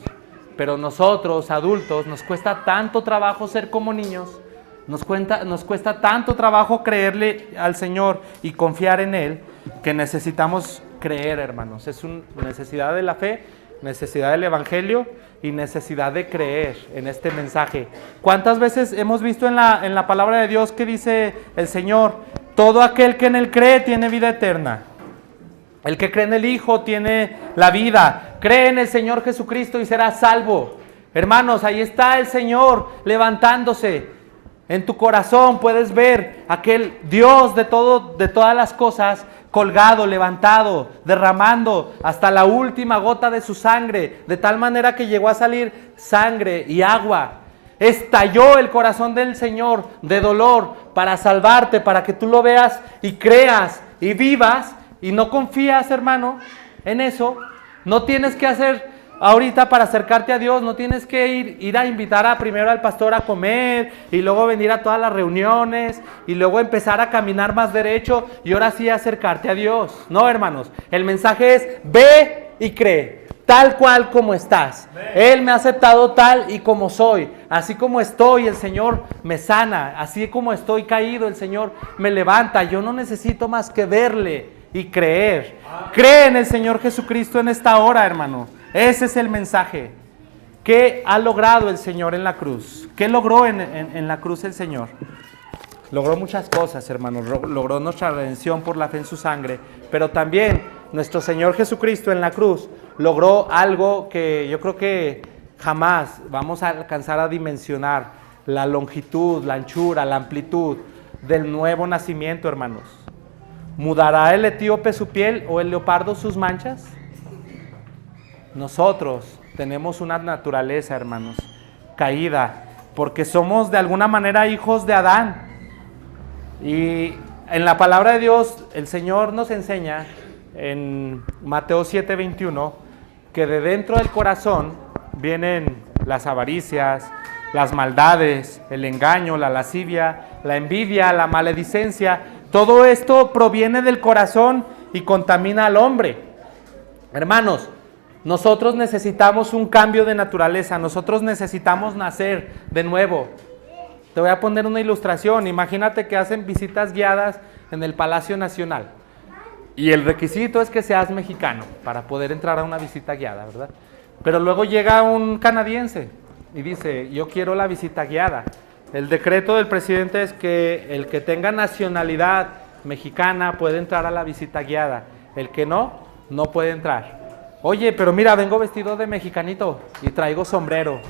Pero nosotros, adultos, nos cuesta tanto trabajo ser como niños, nos cuesta tanto trabajo creerle al Señor y confiar en Él, que necesitamos creer, hermanos. Es una necesidad de la fe, necesidad del Evangelio y necesidad de creer en este mensaje. ¿Cuántas veces hemos visto en la palabra de Dios que dice el Señor? Todo aquel que en Él cree tiene vida eterna. El que cree en el Hijo tiene la vida. Cree en el Señor Jesucristo y será salvo. Hermanos, ahí está el Señor levantándose. En tu corazón puedes ver aquel Dios de todas las cosas colgado, levantado, derramando hasta la última gota de su sangre, de tal manera que llegó a salir sangre y agua. Estalló el corazón del Señor de dolor para salvarte, para que tú lo veas y creas y vivas. Y no confías, hermano, en eso. No tienes que hacer ahorita para acercarte a Dios, no tienes que ir a invitar primero al pastor a comer y luego venir a todas las reuniones y luego empezar a caminar más derecho y ahora sí acercarte a Dios. No, hermanos, el mensaje es ve y cree, tal cual como estás. Él me ha aceptado tal y como soy. Así como estoy, el Señor me sana. Así como estoy caído, el Señor me levanta. Yo no necesito más que verle y creer. Cree en el Señor Jesucristo en esta hora, hermano. Ese es el mensaje. ¿Qué ha logrado el Señor en la cruz? ¿Qué logró en la cruz el Señor? Logró muchas cosas, hermanos. Logró nuestra redención por la fe en su sangre. Pero también nuestro Señor Jesucristo en la cruz logró algo que yo creo que jamás vamos a alcanzar a dimensionar. La longitud, la anchura, la amplitud del nuevo nacimiento, hermanos. ¿Mudará el etíope su piel o el leopardo sus manchas? Nosotros tenemos una naturaleza, hermanos, caída, porque somos de alguna manera hijos de Adán. Y en la palabra de Dios, el Señor nos enseña en Mateo 7:21 que de dentro del corazón vienen las avaricias, las maldades, el engaño, la lascivia, la envidia, la maledicencia. Todo esto proviene del corazón y contamina al hombre. Hermanos, nosotros necesitamos un cambio de naturaleza, nosotros necesitamos nacer de nuevo. Te voy a poner una ilustración. Imagínate que hacen visitas guiadas en el Palacio Nacional. Y el requisito es que seas mexicano para poder entrar a una visita guiada, ¿verdad? Pero luego llega un canadiense y dice, yo quiero la visita guiada. El decreto del presidente es que el que tenga nacionalidad mexicana puede entrar a la visita guiada. El que no, no puede entrar. Oye, pero mira, vengo vestido de mexicanito y traigo sombrero.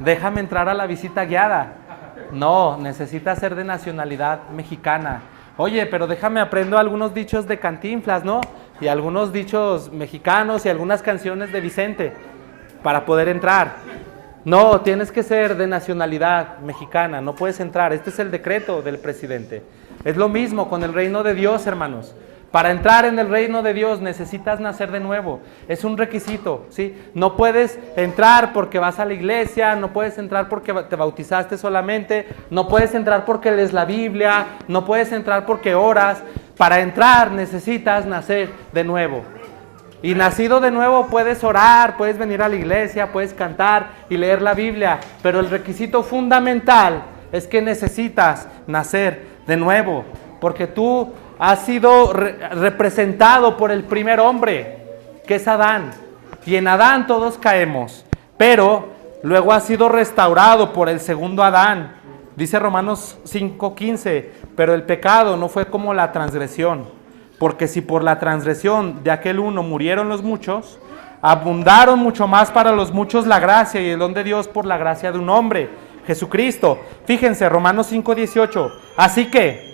Déjame entrar a la visita guiada. No, necesita ser de nacionalidad mexicana. Oye, pero déjame aprendo algunos dichos de Cantinflas, ¿no? Y algunos dichos mexicanos y algunas canciones de Vicente para poder entrar. No, tienes que ser de nacionalidad mexicana, no puedes entrar. Este es el decreto del presidente. Es lo mismo con el reino de Dios, hermanos. Para entrar en el reino de Dios necesitas nacer de nuevo. Es un requisito, ¿sí? No puedes entrar porque vas a la iglesia, no puedes entrar porque te bautizaste solamente, no puedes entrar porque lees la Biblia, no puedes entrar porque oras. Para entrar necesitas nacer de nuevo. Y nacido de nuevo puedes orar, puedes venir a la iglesia, puedes cantar y leer la Biblia. Pero el requisito fundamental es que necesitas nacer de nuevo. Porque tú has sido representado por el primer hombre, que es Adán. Y en Adán todos caemos. Pero luego has sido restaurado por el segundo Adán. Dice Romanos 5:15, pero el pecado no fue como la transgresión. Porque si por la transgresión de aquel uno murieron los muchos, abundaron mucho más para los muchos la gracia y el don de Dios por la gracia de un hombre, Jesucristo. Fíjense, Romanos 5:18. Así que,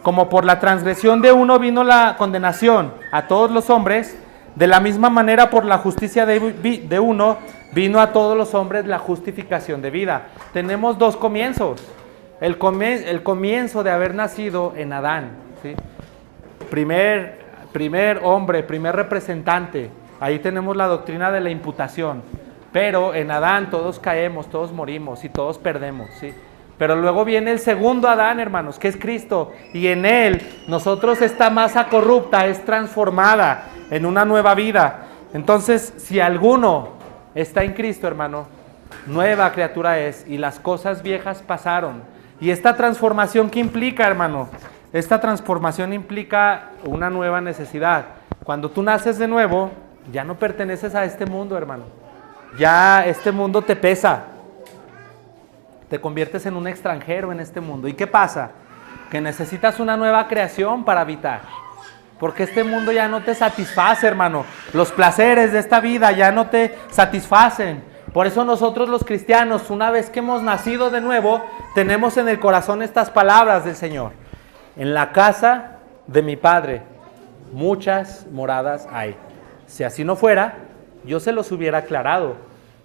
como por la transgresión de uno vino la condenación a todos los hombres, de la misma manera por la justicia de uno vino a todos los hombres la justificación de vida. Tenemos dos comienzos. El comienzo de haber nacido en Adán, ¿sí? Primer hombre, primer representante. Ahí tenemos la doctrina de la imputación. Pero en Adán todos caemos, todos morimos y todos perdemos, ¿sí? Pero luego viene el segundo Adán, hermanos, que es Cristo. Y en él nosotros esta masa corrupta es transformada en una nueva vida. Entonces, si alguno está en Cristo, hermano, nueva criatura es, y las cosas viejas pasaron. Y esta transformación, ¿qué implica, hermano? Esta transformación implica una nueva necesidad. Cuando tú naces de nuevo, ya no perteneces a este mundo, hermano. Ya este mundo te pesa. Te conviertes en un extranjero en este mundo. ¿Y qué pasa? Que necesitas una nueva creación para habitar. Porque este mundo ya no te satisface, hermano. Los placeres de esta vida ya no te satisfacen. Por eso nosotros los cristianos, una vez que hemos nacido de nuevo, tenemos en el corazón estas palabras del Señor. En la casa de mi Padre muchas moradas hay. Si así no fuera, yo se los hubiera aclarado.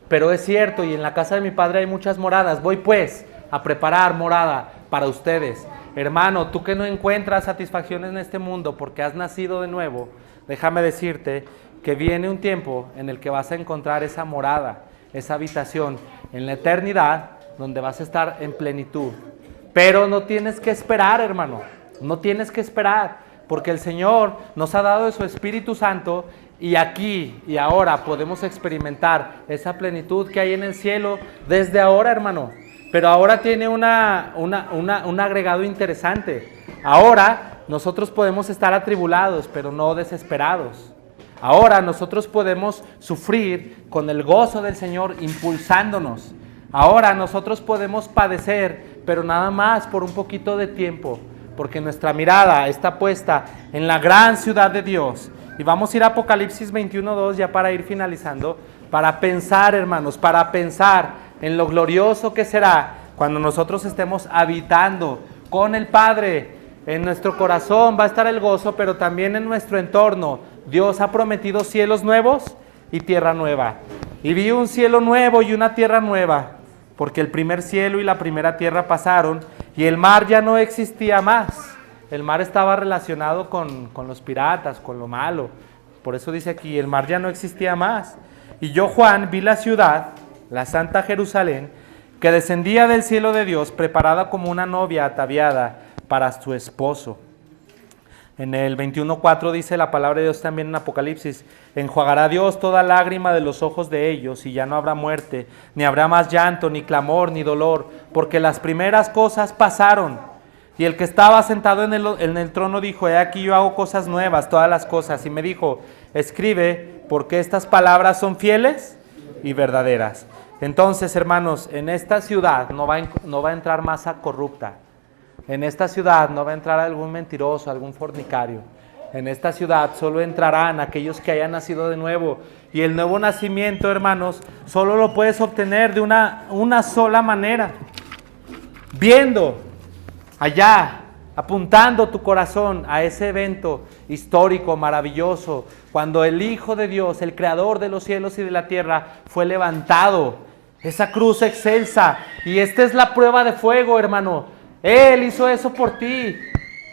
Pero es cierto, y en la casa de mi Padre hay muchas moradas. Voy pues a preparar morada para ustedes. Hermano, tú que no encuentras satisfacción en este mundo porque has nacido de nuevo, déjame decirte que viene un tiempo en el que vas a encontrar esa morada, esa habitación en la eternidad donde vas a estar en plenitud. Pero no tienes que esperar, hermano, no tienes que esperar, porque el Señor nos ha dado de su Espíritu Santo y aquí y ahora podemos experimentar esa plenitud que hay en el cielo desde ahora, hermano. Pero ahora tiene un agregado interesante. Ahora nosotros podemos estar atribulados, pero no desesperados. Ahora nosotros podemos sufrir con el gozo del Señor impulsándonos. Ahora nosotros podemos padecer, pero nada más por un poquito de tiempo, porque nuestra mirada está puesta en la gran ciudad de Dios. Y vamos a ir a Apocalipsis 21:2 ya para ir finalizando, para pensar, hermanos, para pensar en lo glorioso que será cuando nosotros estemos habitando con el Padre. En nuestro corazón va a estar el gozo, pero también en nuestro entorno. Dios ha prometido cielos nuevos y tierra nueva. Y vi un cielo nuevo y una tierra nueva, porque el primer cielo y la primera tierra pasaron y el mar ya no existía más. El mar estaba relacionado con los piratas, con lo malo. Por eso dice aquí, el mar ya no existía más. Y yo, Juan, vi la ciudad, la santa Jerusalén, que descendía del cielo de Dios, preparada como una novia ataviada para su esposo. En el 21:4 dice la palabra de Dios también en Apocalipsis: enjuagará Dios toda lágrima de los ojos de ellos, y ya no habrá muerte, ni habrá más llanto, ni clamor, ni dolor, porque las primeras cosas pasaron. Y el que estaba sentado en el trono dijo: he aquí yo hago cosas nuevas, todas las cosas. Y me dijo: escribe, porque estas palabras son fieles y verdaderas. Entonces, hermanos, en esta ciudad no va a entrar masa corrupta. En esta ciudad no va a entrar algún mentiroso, algún fornicario. En esta ciudad solo entrarán aquellos que hayan nacido de nuevo. Y el nuevo nacimiento, hermanos, solo lo puedes obtener de una sola manera: viendo allá, apuntando tu corazón a ese evento histórico, maravilloso, cuando el Hijo de Dios, el Creador de los cielos y de la tierra, fue levantado, esa cruz excelsa. Y esta es la prueba de fuego, hermano. Él hizo eso por ti.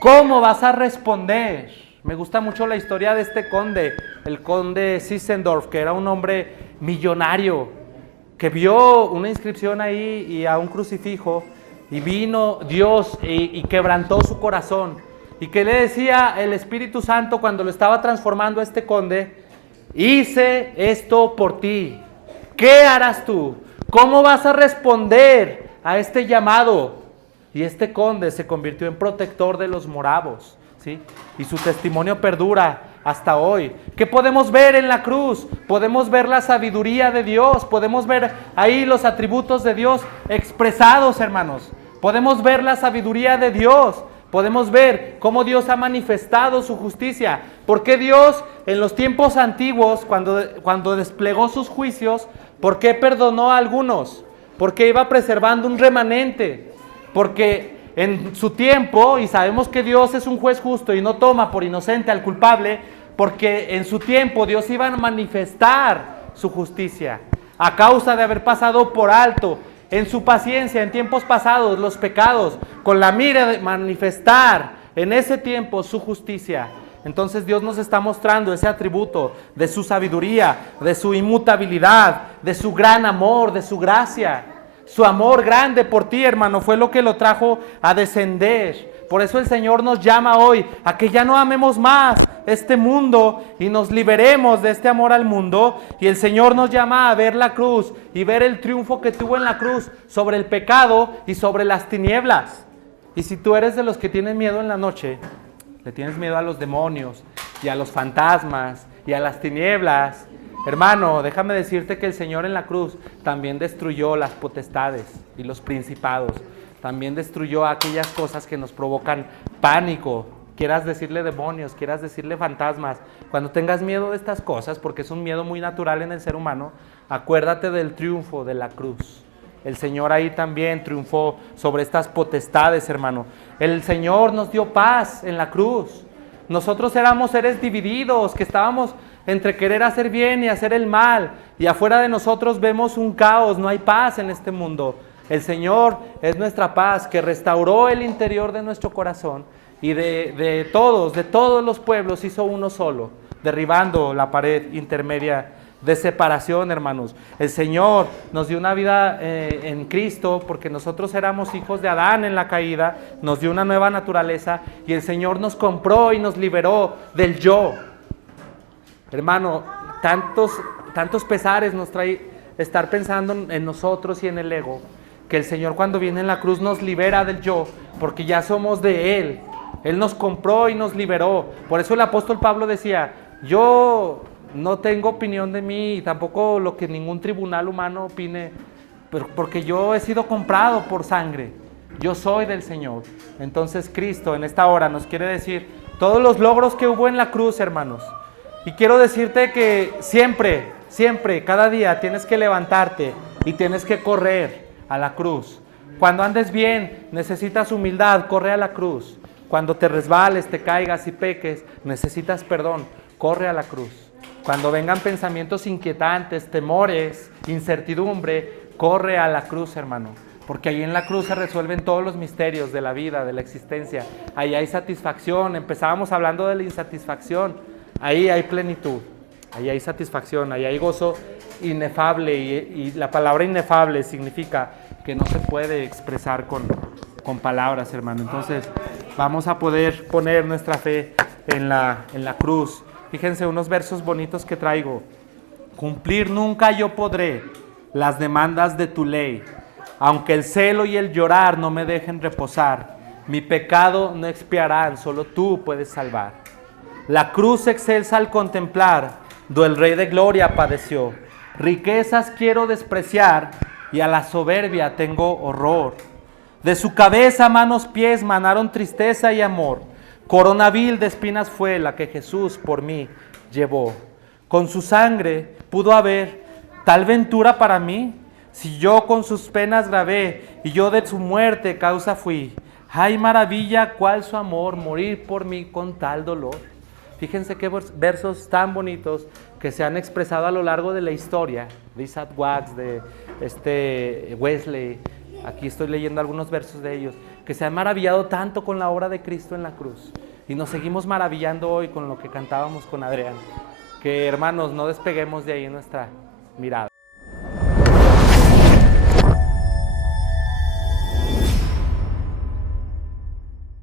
¿Cómo vas a responder? Me gusta mucho la historia de este conde, el conde Zinzendorf, que era un hombre millonario, que vio una inscripción ahí y a un crucifijo, y vino Dios y quebrantó su corazón. ¿Y qué le decía el Espíritu Santo cuando lo estaba transformando a este conde? Hice esto por ti. ¿Qué harás tú? ¿Cómo vas a responder a este llamado? Y este conde se convirtió en protector de los moravos, ¿sí? Y su testimonio perdura hasta hoy. ¿Qué podemos ver en la cruz? Podemos ver la sabiduría de Dios, podemos ver ahí los atributos de Dios expresados, hermanos. Podemos ver la sabiduría de Dios, podemos ver cómo Dios ha manifestado su justicia. ¿Por qué Dios en los tiempos antiguos, cuando desplegó sus juicios, por qué perdonó a algunos? Porque iba preservando un remanente. Porque en su tiempo, y sabemos que Dios es un juez justo y no toma por inocente al culpable, porque en su tiempo Dios iba a manifestar su justicia. a causa de haber pasado por alto en su paciencia en tiempos pasados los pecados, con la mira de manifestar en ese tiempo su justicia. Entonces Dios nos está mostrando ese atributo de su sabiduría, de su inmutabilidad, de su gran amor, de su gracia. Su amor grande por ti, hermano, fue lo que lo trajo a descender. Por eso el Señor nos llama hoy a que ya no amemos más este mundo y nos liberemos de este amor al mundo. Y el Señor nos llama a ver la cruz y ver el triunfo que tuvo en la cruz sobre el pecado y sobre las tinieblas. Y si tú eres de los que tienen miedo en la noche, le tienes miedo a los demonios y a los fantasmas y a las tinieblas, hermano, déjame decirte que el Señor en la cruz también destruyó las potestades y los principados. También destruyó aquellas cosas que nos provocan pánico. Quieras decirle demonios, quieras decirle fantasmas. Cuando tengas miedo de estas cosas, porque es un miedo muy natural en el ser humano, acuérdate del triunfo de la cruz. El Señor ahí también triunfó sobre estas potestades, hermano. El Señor nos dio paz en la cruz. Nosotros éramos seres divididos, que estábamos entre querer hacer bien y hacer el mal. Y afuera de nosotros vemos un caos, no hay paz en este mundo. El Señor es nuestra paz, que restauró el interior de nuestro corazón y de todos los pueblos hizo uno solo, derribando la pared intermedia de separación, hermanos. El Señor nos dio una vida en Cristo, porque nosotros éramos hijos de Adán en la caída, nos dio una nueva naturaleza y el Señor nos compró y nos liberó del yo. Hermano, tantos pesares nos trae estar pensando en nosotros y en el ego, que el Señor cuando viene en la cruz nos libera del yo, porque ya somos de Él. Él nos compró y nos liberó. Por eso el apóstol Pablo decía, yo no tengo opinión de mí y tampoco lo que ningún tribunal humano opine, porque yo he sido comprado por sangre. Yo soy del Señor. Entonces Cristo en esta hora nos quiere decir todos los logros que hubo en la cruz, hermanos. Y quiero decirte que siempre, cada día tienes que levantarte y tienes que correr a la cruz. Cuando andes bien, necesitas humildad, corre a la cruz. Cuando te resbales, te caigas y peques, necesitas perdón, corre a la cruz. Cuando vengan pensamientos inquietantes, temores, incertidumbre, corre a la cruz, hermano. Porque ahí en la cruz se resuelven todos los misterios de la vida, de la existencia. Ahí hay satisfacción. Empezábamos hablando de la insatisfacción. Ahí hay plenitud, ahí hay satisfacción, ahí hay gozo inefable. Y la palabra inefable significa que no se puede expresar con palabras, hermano. Entonces vamos a poder poner nuestra fe en la cruz. Fíjense unos versos bonitos que traigo. Cumplir nunca yo podré las demandas de tu ley, aunque el celo y el llorar no me dejen reposar. Mi pecado no expiarán, solo tú puedes salvar. La cruz excelsa al contemplar, do el Rey de Gloria padeció. Riquezas quiero despreciar y a la soberbia tengo horror. De su cabeza, manos, pies manaron tristeza y amor. Corona vil de espinas fue la que Jesús por mí llevó. Con su sangre pudo haber tal ventura para mí, si yo con sus penas grabé y yo de su muerte causa fui. Ay, maravilla, cuál su amor, morir por mí con tal dolor. Fíjense qué versos tan bonitos que se han expresado a lo largo de la historia, de Isaac Watts, de Wesley. Aquí estoy leyendo algunos versos de ellos, que se han maravillado tanto con la obra de Cristo en la cruz. Y nos seguimos maravillando hoy con lo que cantábamos con Adrián. Que, hermanos, no despeguemos de ahí nuestra mirada.